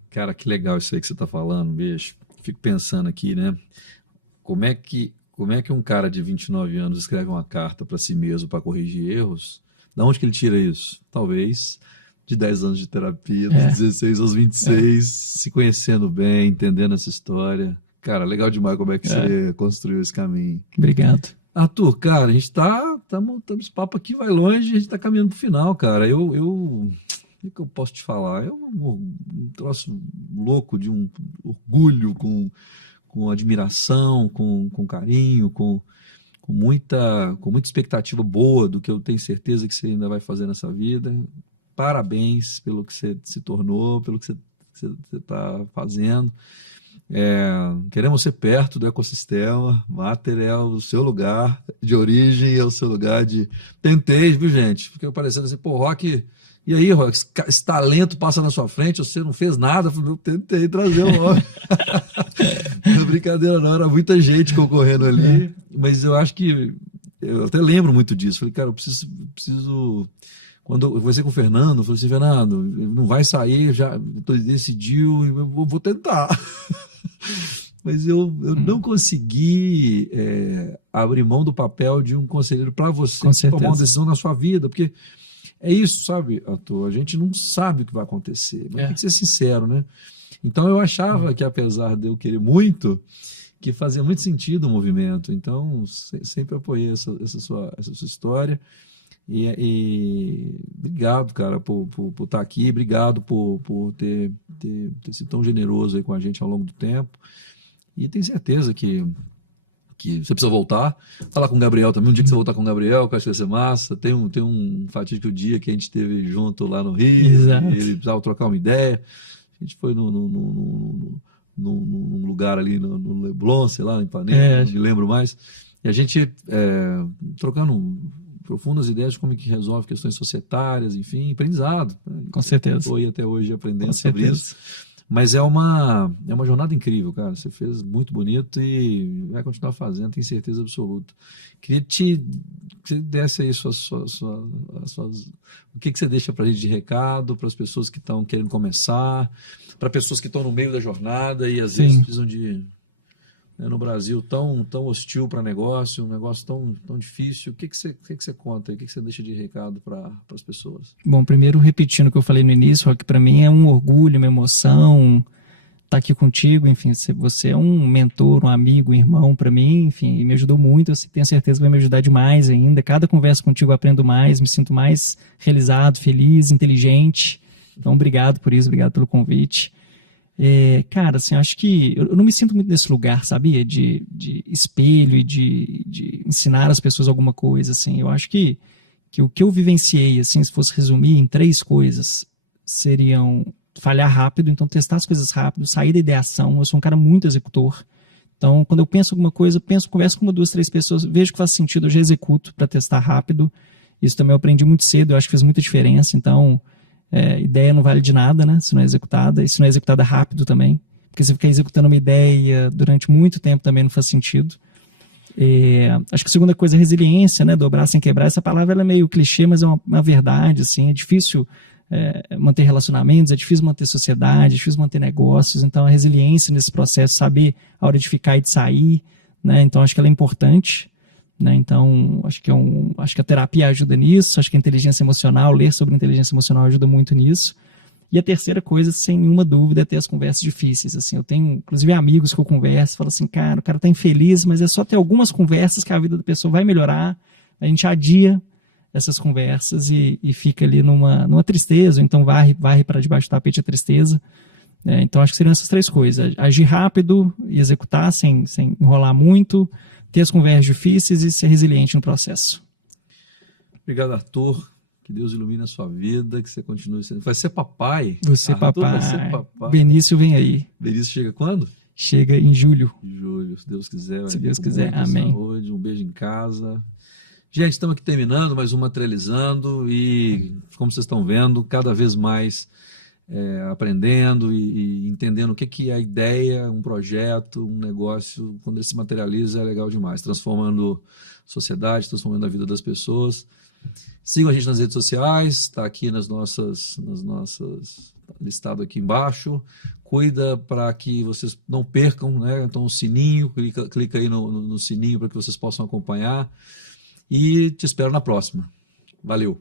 Cara, que legal isso aí que você está falando, bicho. Fico pensando aqui, né? Como é que um cara de 29 anos escreve uma carta para si mesmo para corrigir erros? Da onde que ele tira isso? Talvez... de 10 anos de terapia, dos 16 aos 26, se conhecendo bem, entendendo essa história. Cara, legal demais como é que você construiu esse caminho. Obrigado. Arthur, cara, a gente esse papo aqui vai longe, a gente tá caminhando pro final, cara. O que eu posso te falar? É um troço louco de um orgulho, com admiração, com carinho, com muita expectativa boa do que eu tenho certeza que você ainda vai fazer nessa vida. Parabéns pelo que você se tornou, pelo que você está fazendo. Queremos ser perto do ecossistema. Mater é o seu lugar de origem, é o seu lugar de... Tentei, viu, gente? Fiquei parecendo assim, pô, Rock... E aí, Rock, esse talento passa na sua frente, você não fez nada. Eu tentei trazer o homem. Não, brincadeira não, era muita gente concorrendo ali. Mas eu acho que... Eu até lembro muito disso. Falei, cara, eu preciso... Quando eu conversei com o Fernando, eu falei assim, Fernando, não vai sair, já decidiu, eu vou tentar. Mas eu não consegui abrir mão do papel de um conselheiro para você tomar uma decisão na sua vida, porque é isso, sabe, Arthur? A gente não sabe o que vai acontecer, mas tem que ser sincero, né? Então eu achava que, apesar de eu querer muito, que fazia muito sentido o movimento, então sempre apoiei essa sua história. E obrigado, cara, por estar aqui, obrigado por ter sido tão generoso aí com a gente ao longo do tempo. E tenho certeza que você precisa voltar. Falar com o Gabriel também, um dia que você voltar com o Gabriel, que eu acho que vai ser massa. Tem um fatídico dia que a gente esteve junto lá no Rio, e ele precisava trocar uma ideia. A gente foi num lugar ali no Leblon, sei lá, em Ipanema, não me lembro mais. E a gente trocando profundas ideias de como que resolve questões societárias, enfim, aprendizado. Com certeza. Estou aí até hoje aprendendo sobre isso. Mas é uma jornada incrível, cara. Você fez muito bonito e vai continuar fazendo, tenho certeza absoluta. Queria que você desse aí o que você deixa para a gente de recado, para as pessoas que estão querendo começar, para pessoas que estão no meio da jornada e às vezes Sim. precisam de, né, no Brasil tão hostil para negócio, um negócio tão difícil. O que você conta aí? O que você deixa de recado para as pessoas? Bom, primeiro repetindo o que eu falei no início, Rock, para mim é um orgulho, uma emoção estar aqui contigo. Enfim, você é um mentor, um amigo, um irmão para mim, enfim, e me ajudou muito. Eu tenho certeza que vai me ajudar demais ainda. Cada conversa contigo eu aprendo mais, me sinto mais realizado, feliz, inteligente. Então, obrigado por isso, obrigado pelo convite. Cara, assim, acho que eu não me sinto muito nesse lugar, sabia? De espelho e de ensinar as pessoas alguma coisa, assim. Eu acho que o que eu vivenciei, assim, se fosse resumir em 3 coisas, seriam falhar rápido, então testar as coisas rápido, sair da ideação. Eu sou um cara muito executor. Então, quando eu penso alguma coisa, converso com 1, 2, 3 pessoas, vejo que faz sentido, eu já executo para testar rápido. Isso também eu aprendi muito cedo, eu acho que fez muita diferença. Então, ideia não vale de nada, né? Se não é executada, e se não é executada rápido também. Porque se ficar executando uma ideia durante muito tempo também não faz sentido. Acho que a segunda coisa é resiliência, né? Dobrar sem quebrar. Essa palavra ela é meio clichê, mas é uma verdade, assim. É difícil manter relacionamentos, é difícil manter sociedade, é difícil manter negócios. Então, a resiliência nesse processo, saber a hora de ficar e de sair, né? Então, acho que ela é importante, né? Então, acho que a terapia ajuda nisso, acho que a inteligência emocional, ler sobre inteligência emocional ajuda muito nisso. E a terceira coisa, sem nenhuma dúvida, é ter as conversas difíceis. Assim, eu tenho, inclusive, amigos que eu converso, falo assim, cara, o cara tá infeliz, mas é só ter algumas conversas que a vida da pessoa vai melhorar. A gente adia essas conversas e fica ali numa tristeza, ou então varre para debaixo do tapete a tristeza. Então, acho que seriam essas 3 coisas. Agir rápido e executar sem enrolar muito, ter as conversas difíceis e ser resiliente no processo. Obrigado, Arthur. Que Deus ilumine a sua vida, que você continue sendo. Vai ser papai? Você, Arthur papai. vai ser papai. Benício vem aí. Benício chega quando? Chega em julho. Em julho, se Deus quiser. Se Deus quiser, amém. Saúde, um beijo em casa. Gente, estamos aqui terminando, mais um Materializando e, como vocês estão vendo, cada vez mais aprendendo e entendendo o que é a ideia, um projeto, um negócio, quando ele se materializa é legal demais, transformando sociedade, transformando a vida das pessoas. Sigam a gente nas redes sociais, está aqui nas nossas listado aqui embaixo. Cuida para que vocês não percam, né? Então o sininho, clica aí no sininho para que vocês possam acompanhar. E te espero na próxima. Valeu!